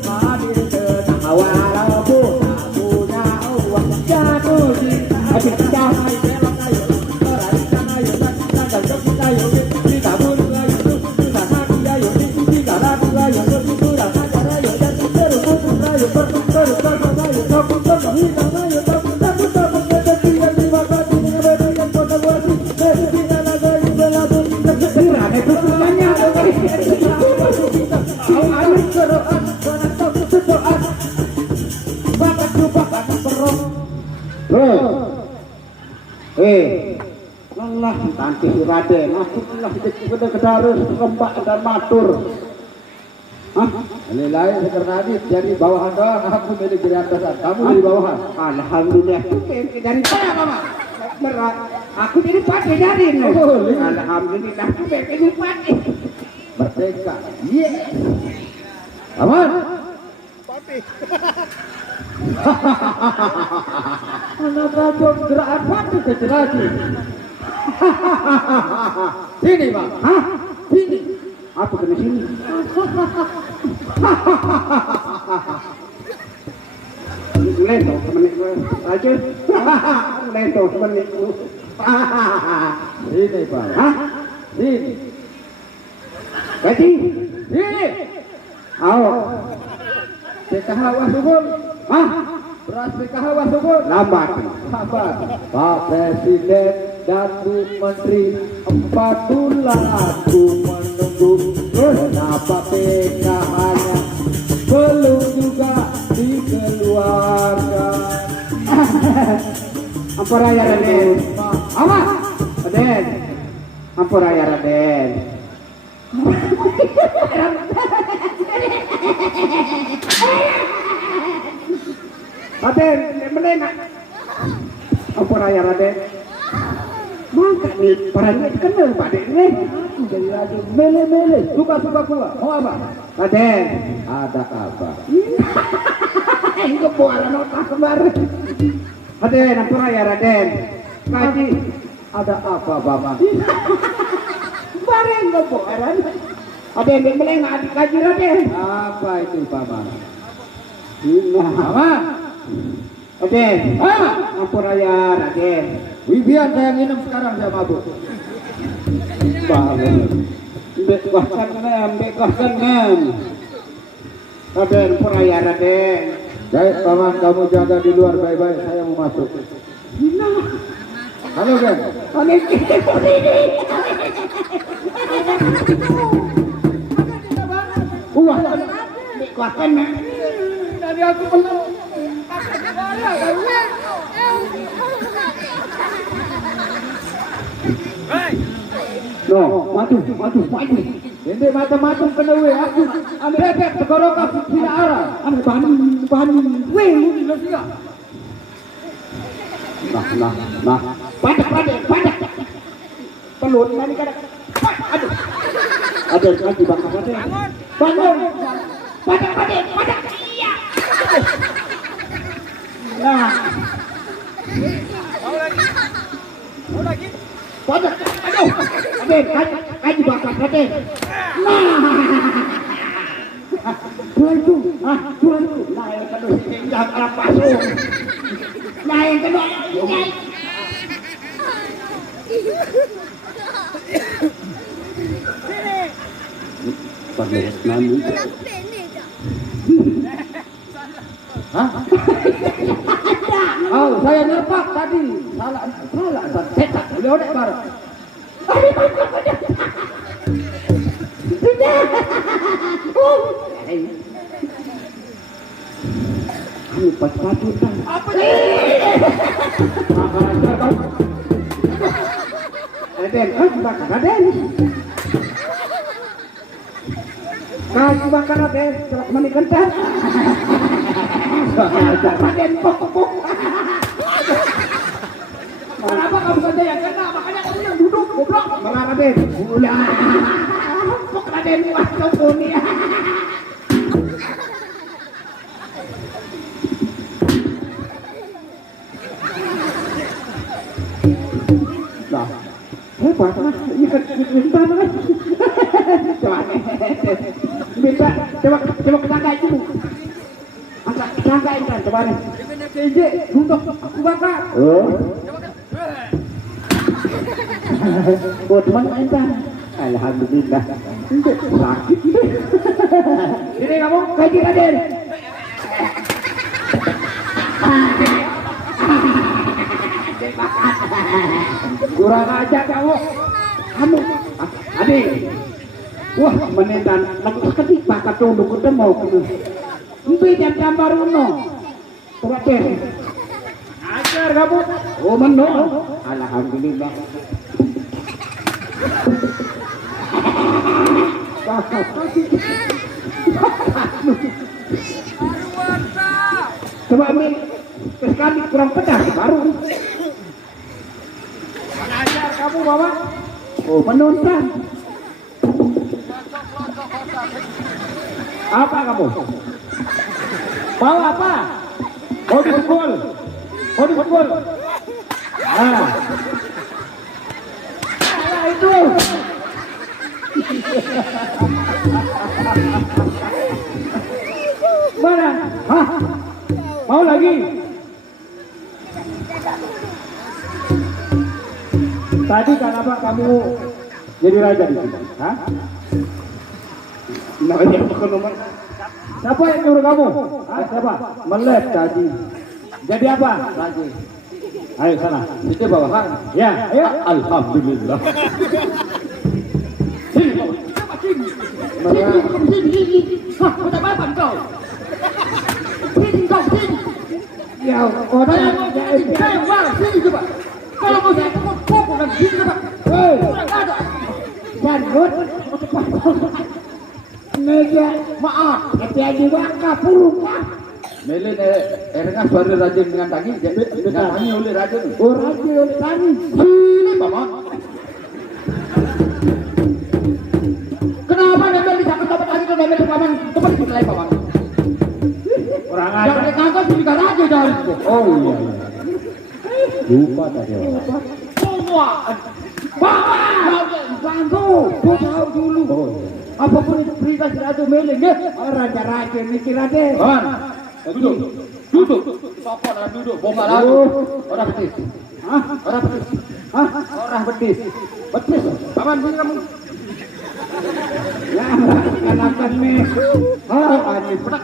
Hati tenang walau aku nak uang. Jatuh cinta. Asyik jangan belok ayo, lari jangan ayo, jangan jauh ayo, kita buru ayo, kita kaki ayo, kita laku ayo, kita saja ayo, dan terus ayo, terus ayo, terus hitam ayo, terus tidak diwakati dengan berikan kota wasi, tidak ada yang berlaku, terserah itu semuanya. Ayo keroan, jangan takut sedoan, bakat bakat perong. Allah nanti Raden, aku telah kedarus kembak dan matur. Hah? Lain sekretariat jadi bawahan doang, aku milik dari atasan, kamu dari bawahan. Alhamdulillah. Dari mana, Mama? Berat. Aku jadi pati dari ini. Alhamdulillah. Aku jadi pati. Merdeka. Yes. Aman. Anak kacau gerakan pati kecil lagi. Sini Pak. Hah? Sini. Apa kena sini? Lento temenik gue aja. Lento temenik gue. Sini Pak. Hah? Sini. Gaji? Sini. Ayo. PKH Wasubun. Hah? Beras PKH Wasubun. Lambat. Sabar. Pak Presiden dan Bu Menteri 4 bulan ku menunggu. Kenapa PKH-nya belum juga dikeluarkan? Ampura ya Raden. Awas. Raden. Ampura ya Raden. Raden, menena. Ampura ya Raden. Mangkat nih, parahnya kenal Pak Den nih. Jadi lagi mele-mele, suka-suka gua. Mau apa? Raden, Ada apa? enggak buara nota kemarin. Raden, ampura ya Raden. Kaji, Ada apa, Bapak? bareng enggak buara. Raden, menena adik kaji Raden. Apa itu, Bapak? Nah, Bapak? Raden, Ah, ampura ya Raden. Wibian saya minum sekarang saya mabuk. Bareng. Bekahkan nem. Raden, ampura ya Raden. Baik, Paman, kamu jaga di luar baik-baik. Saya mau masuk. Halo, Gen. Wah, bekahkan nem. Dari aku belum. No, maju. Ini macam-macam kena we. Aku ambil bebek tegorokan tidak arah. Ambil bahan. Weh, lu siap. Nah. Padak. Pelun nanti kadang. Aduh. Ada lagi bakar Raden. Bangun. Padak. Iya. Nah. Mau lagi. Padak. Aduh. Raden, kaji bakar Raden. Nah. Jual itu. Nah, yang kedua jangan pasung. Nah, yang kedua Hah? Oh, saya nerpak tadi. Salah. Cetak. Udah bareng. kamu pas-pasutan. Apa nih? Raden, bakar Raden. Kamu bakar Raden, celak mani kental. Raden pok. Kenapa kamu saja yang kena? Makanya kamu yang duduk, goblok. Marah Raden. Ulah. Pok Raden waktu dunia. Nah, hebat lah. Ini kan minta lah. Minta, coba ketangga itu. Angkat ketangga itu kan, coba nih. KJ, untuk aku bakar. Buat teman minta. Alhamdulillah. Sakit. Ini kamu kaji Raden. Kurang aja kamu. Adik. Wah, menindan lagu ketik bakat tunduk ketemu. Mbi jam baru no. Coba deh. Ajar kamu. Oh, meno. Alhamdulillah. Coba ambil sekali kurang pedas baru. Mengajar kamu bawa. Oh, menonton. Apa kamu? Mau apa? Mau dipukul? Mau dipukul? Ah. Nah, itu. Mana? Hah? Mau lagi? Tadi kenapa kamu jadi raja di sini? Hah? Namanya bukan nomor. Siapa yang nyuruh kamu? Hah? Siapa? Melek tadi. Jadi apa? Raja. Ayo sana. Itu bawahan. Ya, ayo. Alhamdulillah. Sini, bawa. Sini. Hah, udah apa kau? Sini kau, sini. Ya, orang Saya bang, sini coba. Kalau mau saya pukul kan sini coba. Hei, Kurang ada. janggut. Meja, maaf. Hati-hati bangka puluh. Mele erengah suara raja dengan tangi, dengan tangi oleh raja. Oh, raja oleh tani. Sini, Paman. Kenapa nempel di samping lagi kalau nempel di paman? Coba dipilih paman. Orang Jangan aja. ngangkat juga raja dari. Oh iya. Lupa tadi. Semua. Bapak, bantu. Gua tahu dulu. Oh iya. Apapun itu perintah si Ratu Mele, ya. Raja-raja mikir aja. Paman, duduk. Duduk. Sopot lah duduk. Bongkar lalu. Orang betis. Hah? Orang betis. Hah? Orang betis. Betis. Paman, sini kamu. Ya, anak-anak nih. Oh, ini pedak.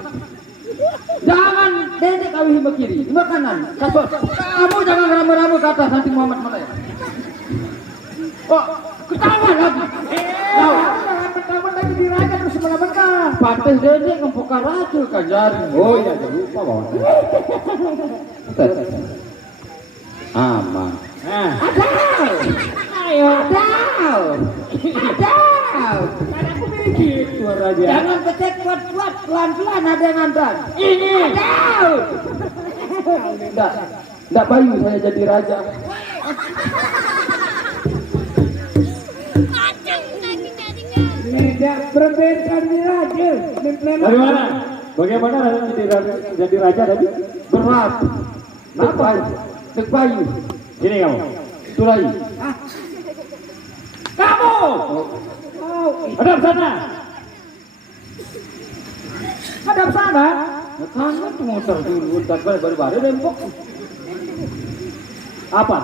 Jangan dedek kau hima kiri, hima kanan. Kasut. Kamu jangan ramu-ramu ke atas nanti Muhammad melek. Oh, ketawa lagi. Pertama lagi di raja terus semena-mena. Pantes dedek membuka racun kan jari. Oh iya, lupa bawa. Aman. Nah, Ayo, adau. aku pilih gitu raja. Jangan petek kuat-kuat, pelan-pelan ada yang ngantar. Ini. Adau. Enggak bayu saya jadi raja. Tidak berbeda di raja. Dari mana? Bagaimana jadi raja tadi? Berat. Kenapa? Tek bayu. Sini kamu. Itu lagi. Kamu. Hadap sana. Hadap sana. Kamu tuh motor dulu, tak baru-baru rempok. Apa?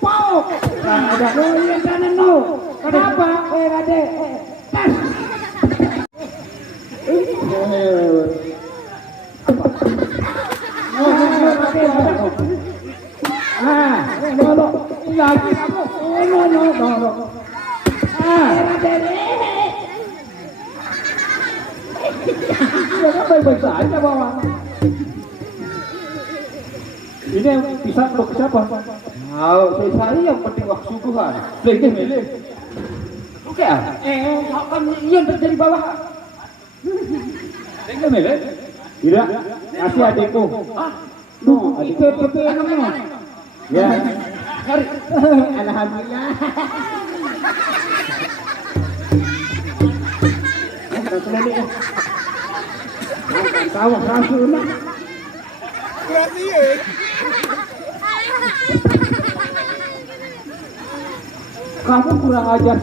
Pau. Nah, ada yang kanan no. Kenapa? Raja. Tas. Lagi kamu. No. Jangan baik-baik saja bawa. Ini yang bisa untuk siapa? Mau saya yang penting waktu subuhan. Lagi milih. Oke ah. Kan yang terjadi bawah. Lagi milih. Tidak. Kasih adikku. No, itu anaknya. Ya. Alhamdulillah. Tahu rasulnya. Kamu kurang ajar.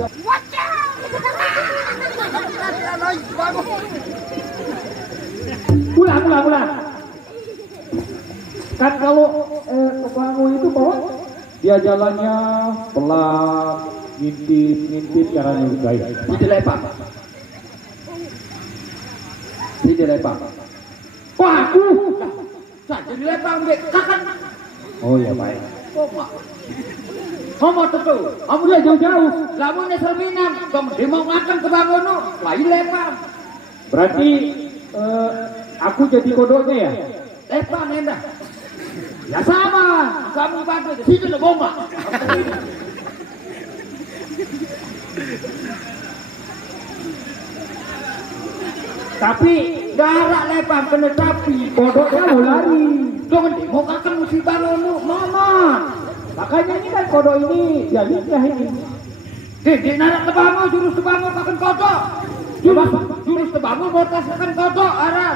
Ulang. Kan kalau kebangu itu bawa Dia jalannya pelan, ngintip caranya baik. Ini dilepak. wah aku Saja dilepang dek kakak. Oh ya baik. Kamu tentu, kamu dia jauh-jauh. Lamun nesel minang, kamu dia mau makan ke bangono, lagi lepang. Berarti aku jadi kodoknya ya? Lepang endah. Ya sama, kamu bantu di situ lo bomba. Tapi darak lepang kena sapi. Kodoknya mau lari. Jangan mau kakak mesti bangun mama. Makanya ini kan kodok ini. Ya ini. Di narak tebangun jurus tebangun makan kodok. Jurus tebangun botas makan kodok arah.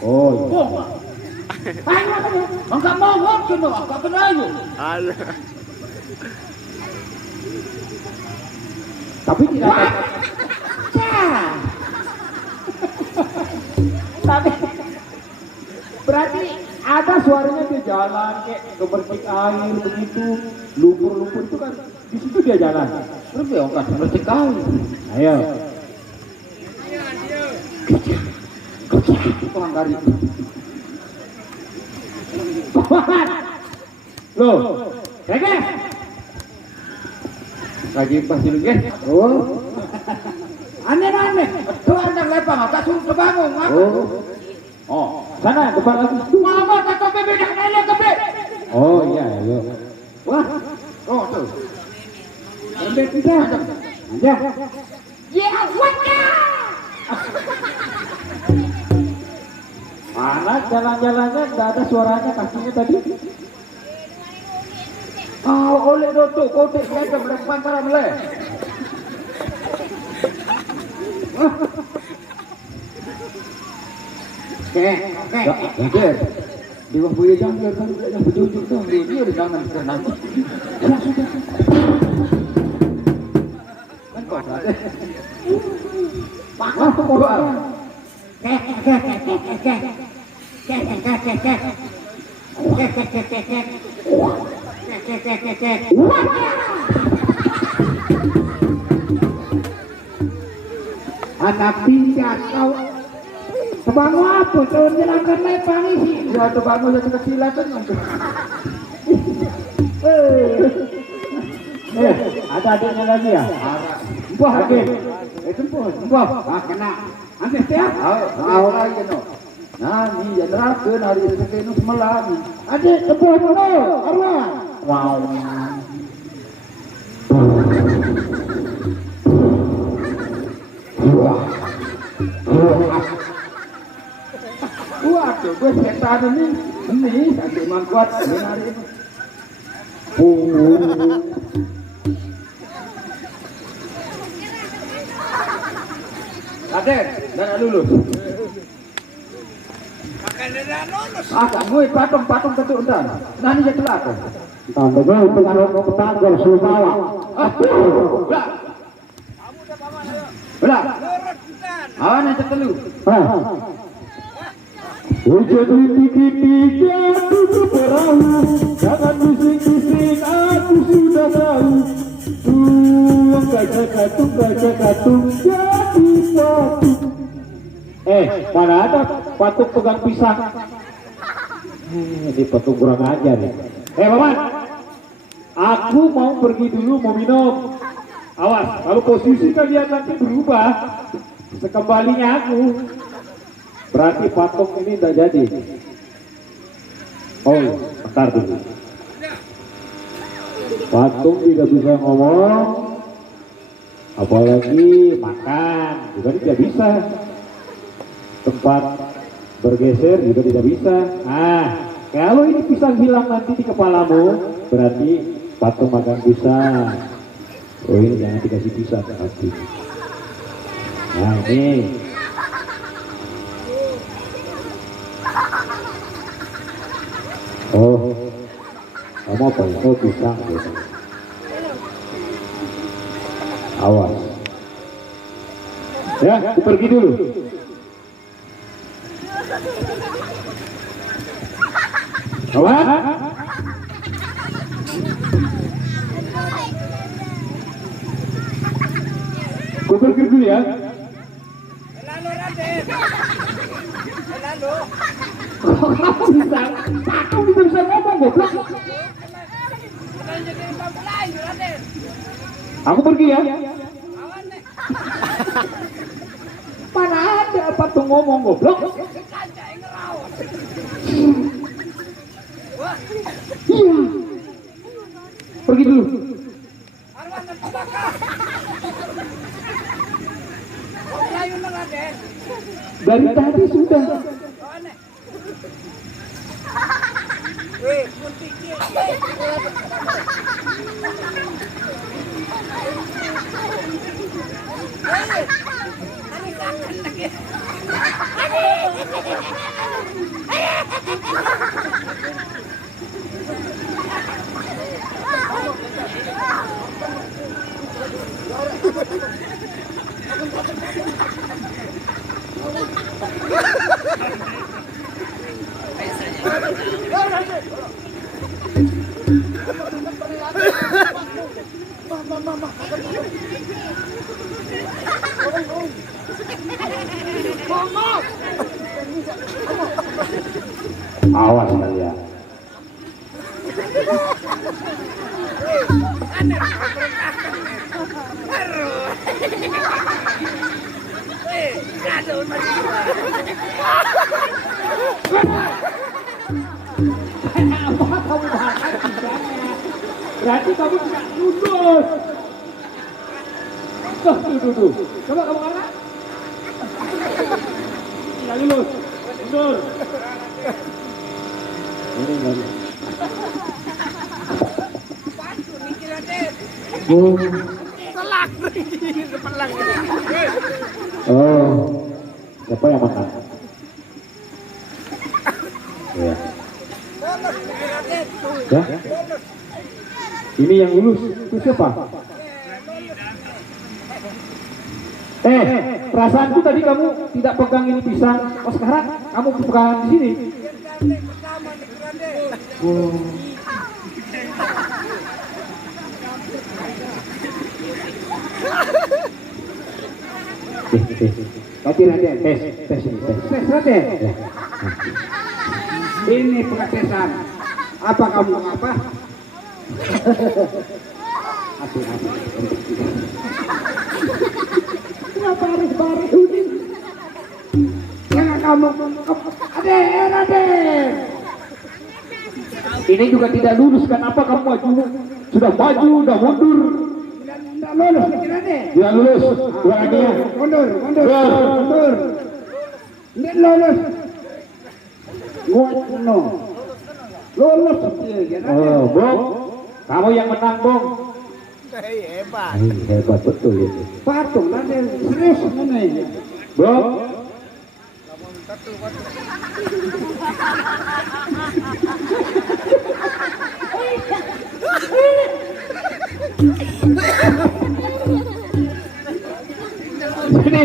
Oh. Iya. Ayo ayo. Enggak mau ngono, apa kena ayo. Aduh. Tapi tidak tapi berarti ada suaranya dia jalan kayak kebercik air begitu, lumpur-lumpur itu kan di situ dia jalan. Terus dia angkat kebercik air. Ayo. Itu hanggari. Loh, Rege. Lagi pas dulu kan? Oh. Aneh-aneh. Tuh anak lepang, tak suruh kebangun. Oh. Sana depan lagi. Mama tak kopi beda nele kopi. Oh iya, iya. Wah. Oh tuh. Sampai tidak. Ya. Ya, waka. Mana jalan-jalannya enggak ada suaranya kakinya tadi. Oh, oleh doto kotek mereka berdepan para meleh. Oke. Di bawah buaya jangkar kan yang berjujuk tuh dia di tangan kanan. Ya sudah. Kan kok ada. Pak tuh bodoh. Anak tingkat kau kebangun apa? Turun jelangkan lepang isi. Ya kebangun yang kecilan kan. Ada adiknya lagi ya? Buah adik. Itu buah. Kena. Nanti setiap? Lagi no. Nah, ini ya neraka hari ini sekenu semalam. Adik kebuah no. Arwah. Wow. Waduh, gue setan ini satu mangkuat hari ini. Aden, dan lulus. Gue patung ketuk entar. Nani je kelak. Tanda gue pengaruh ke petanggal Sumawa. Belah. Awan yang tertelu. Hujan rintik-rintik jatuh perahu. Jangan bising-bising aku sudah tahu. Baca katung jatuh patung. Mana ada patung pegang pisang. Ini patung kurang ajar nih. Paman, aku mau pergi dulu mau minum. Awas, kalau posisi kalian nanti berubah, sekembalinya aku, berarti patung ini tidak jadi. Oh, bentar dulu. Patung tidak bisa ngomong, apalagi makan juga tidak bisa. Tempat bergeser juga tidak bisa. Nah, kalau ini pisang hilang nanti di kepalamu, berarti patung makan pisang. Oh ini jangan dikasih pisang ke hati. Nah ini. Oh, kamu apa ya? Oh pisang gitu. Awas. Ya, aku pergi dulu. Awas. Aku pergi dulu ya. Lalu Raden. Lalu. Kamu bisa? Aku bisa ngomong goblok. Aku pergi ya. Mana ada patung ngomong goblok? Iya. Pergi dulu. Layu Raden. Dari tadi sudah. Awas kalian. Berarti kamu tidak lulus. Tuh. Coba kamu angkat. Tidak lulus. Mundur. Oh, siapa yang makan? Ya. Ya. Ini yang lulus, itu siapa? Perasaanku tadi kamu tidak pegang ini pisang. Oh sekarang kamu pegang di sini. Oh. Nanti tes Raden. Ini pengetesan. Apa kamu apa? Kenapa harus baris ini? Jangan kamu. Raden. Ini juga tidak lulus, kenapa kamu maju? Sudah maju, sudah mundur. Tidak lulus, Raden. Tidak lulus, dua lagi ya. Mundur. Tidak lulus. Lulus. Oh, Bung, kamu yang menang, Bung. Hebat. Hebat betul ini. Patung, Raden. Serius ini. Bung, Sini.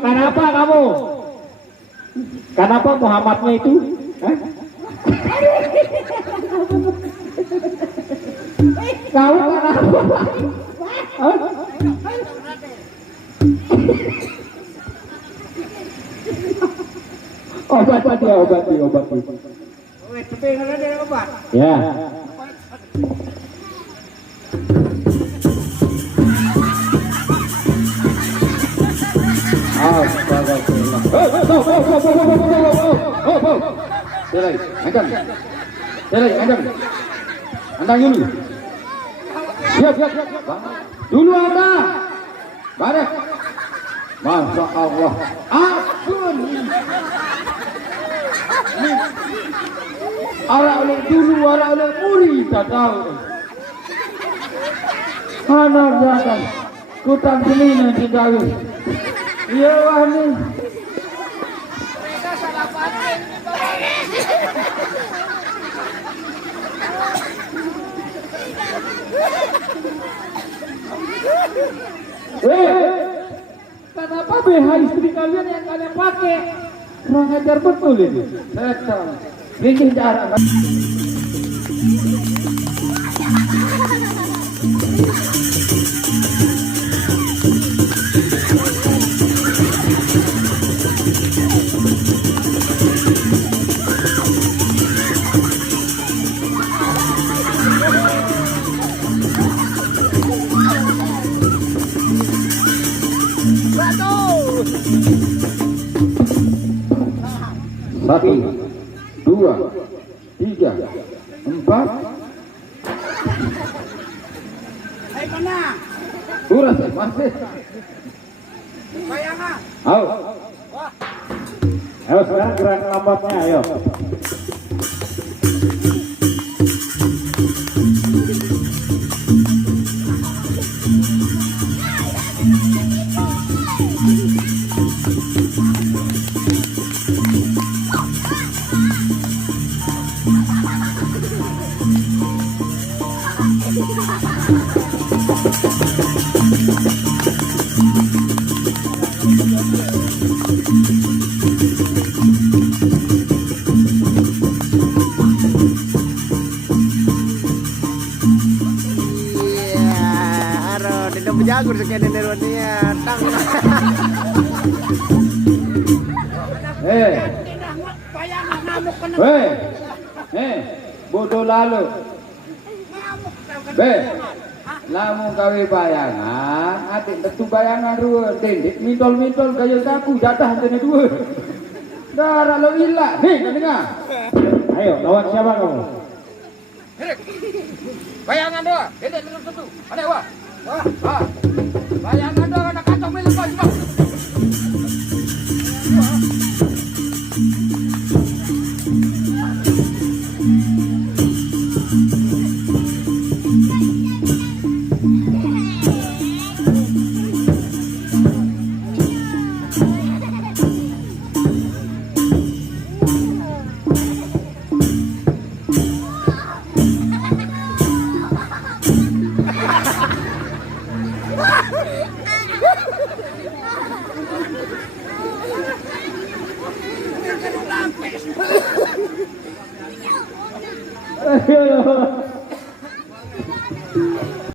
Kenapa kamu? Kenapa Muhammadnya itu? Hah? Kamu kenapa? Hah? Obati. Wes, tapi Raden obat. Ya. Astagfirullah. Delay, angkat. Andang dulu. Siap. Dulu anda. Barak. Masya Allah. Ampun. Ala oleh dulu, ala oleh murid, tak tahu. Mana jangan. Kutang sini nanti tahu. Iya wani. Kenapa BH istri kalian yang kalian pakai? Kurang ajar betul ini. Setan. Ini jarak. Satu, dua, tiga, empat. Hai mana? Sudah masih. Bayangan. Ayo. Ayo sekarang gerak lambatnya, ayo. Iya, aduh, tidak berjagur sekian neroninya. Tang. Bodoh lalu. Lamun gawe bayangan, atik tentu bayangan ruwe, dendik mintol-mintol kaya saku jatah antene dua. Darah lo ilah, nih dengar. Ayo, lawan siapa kamu? Bayangan doa. Dendik tentu. Ada wah. Bayangan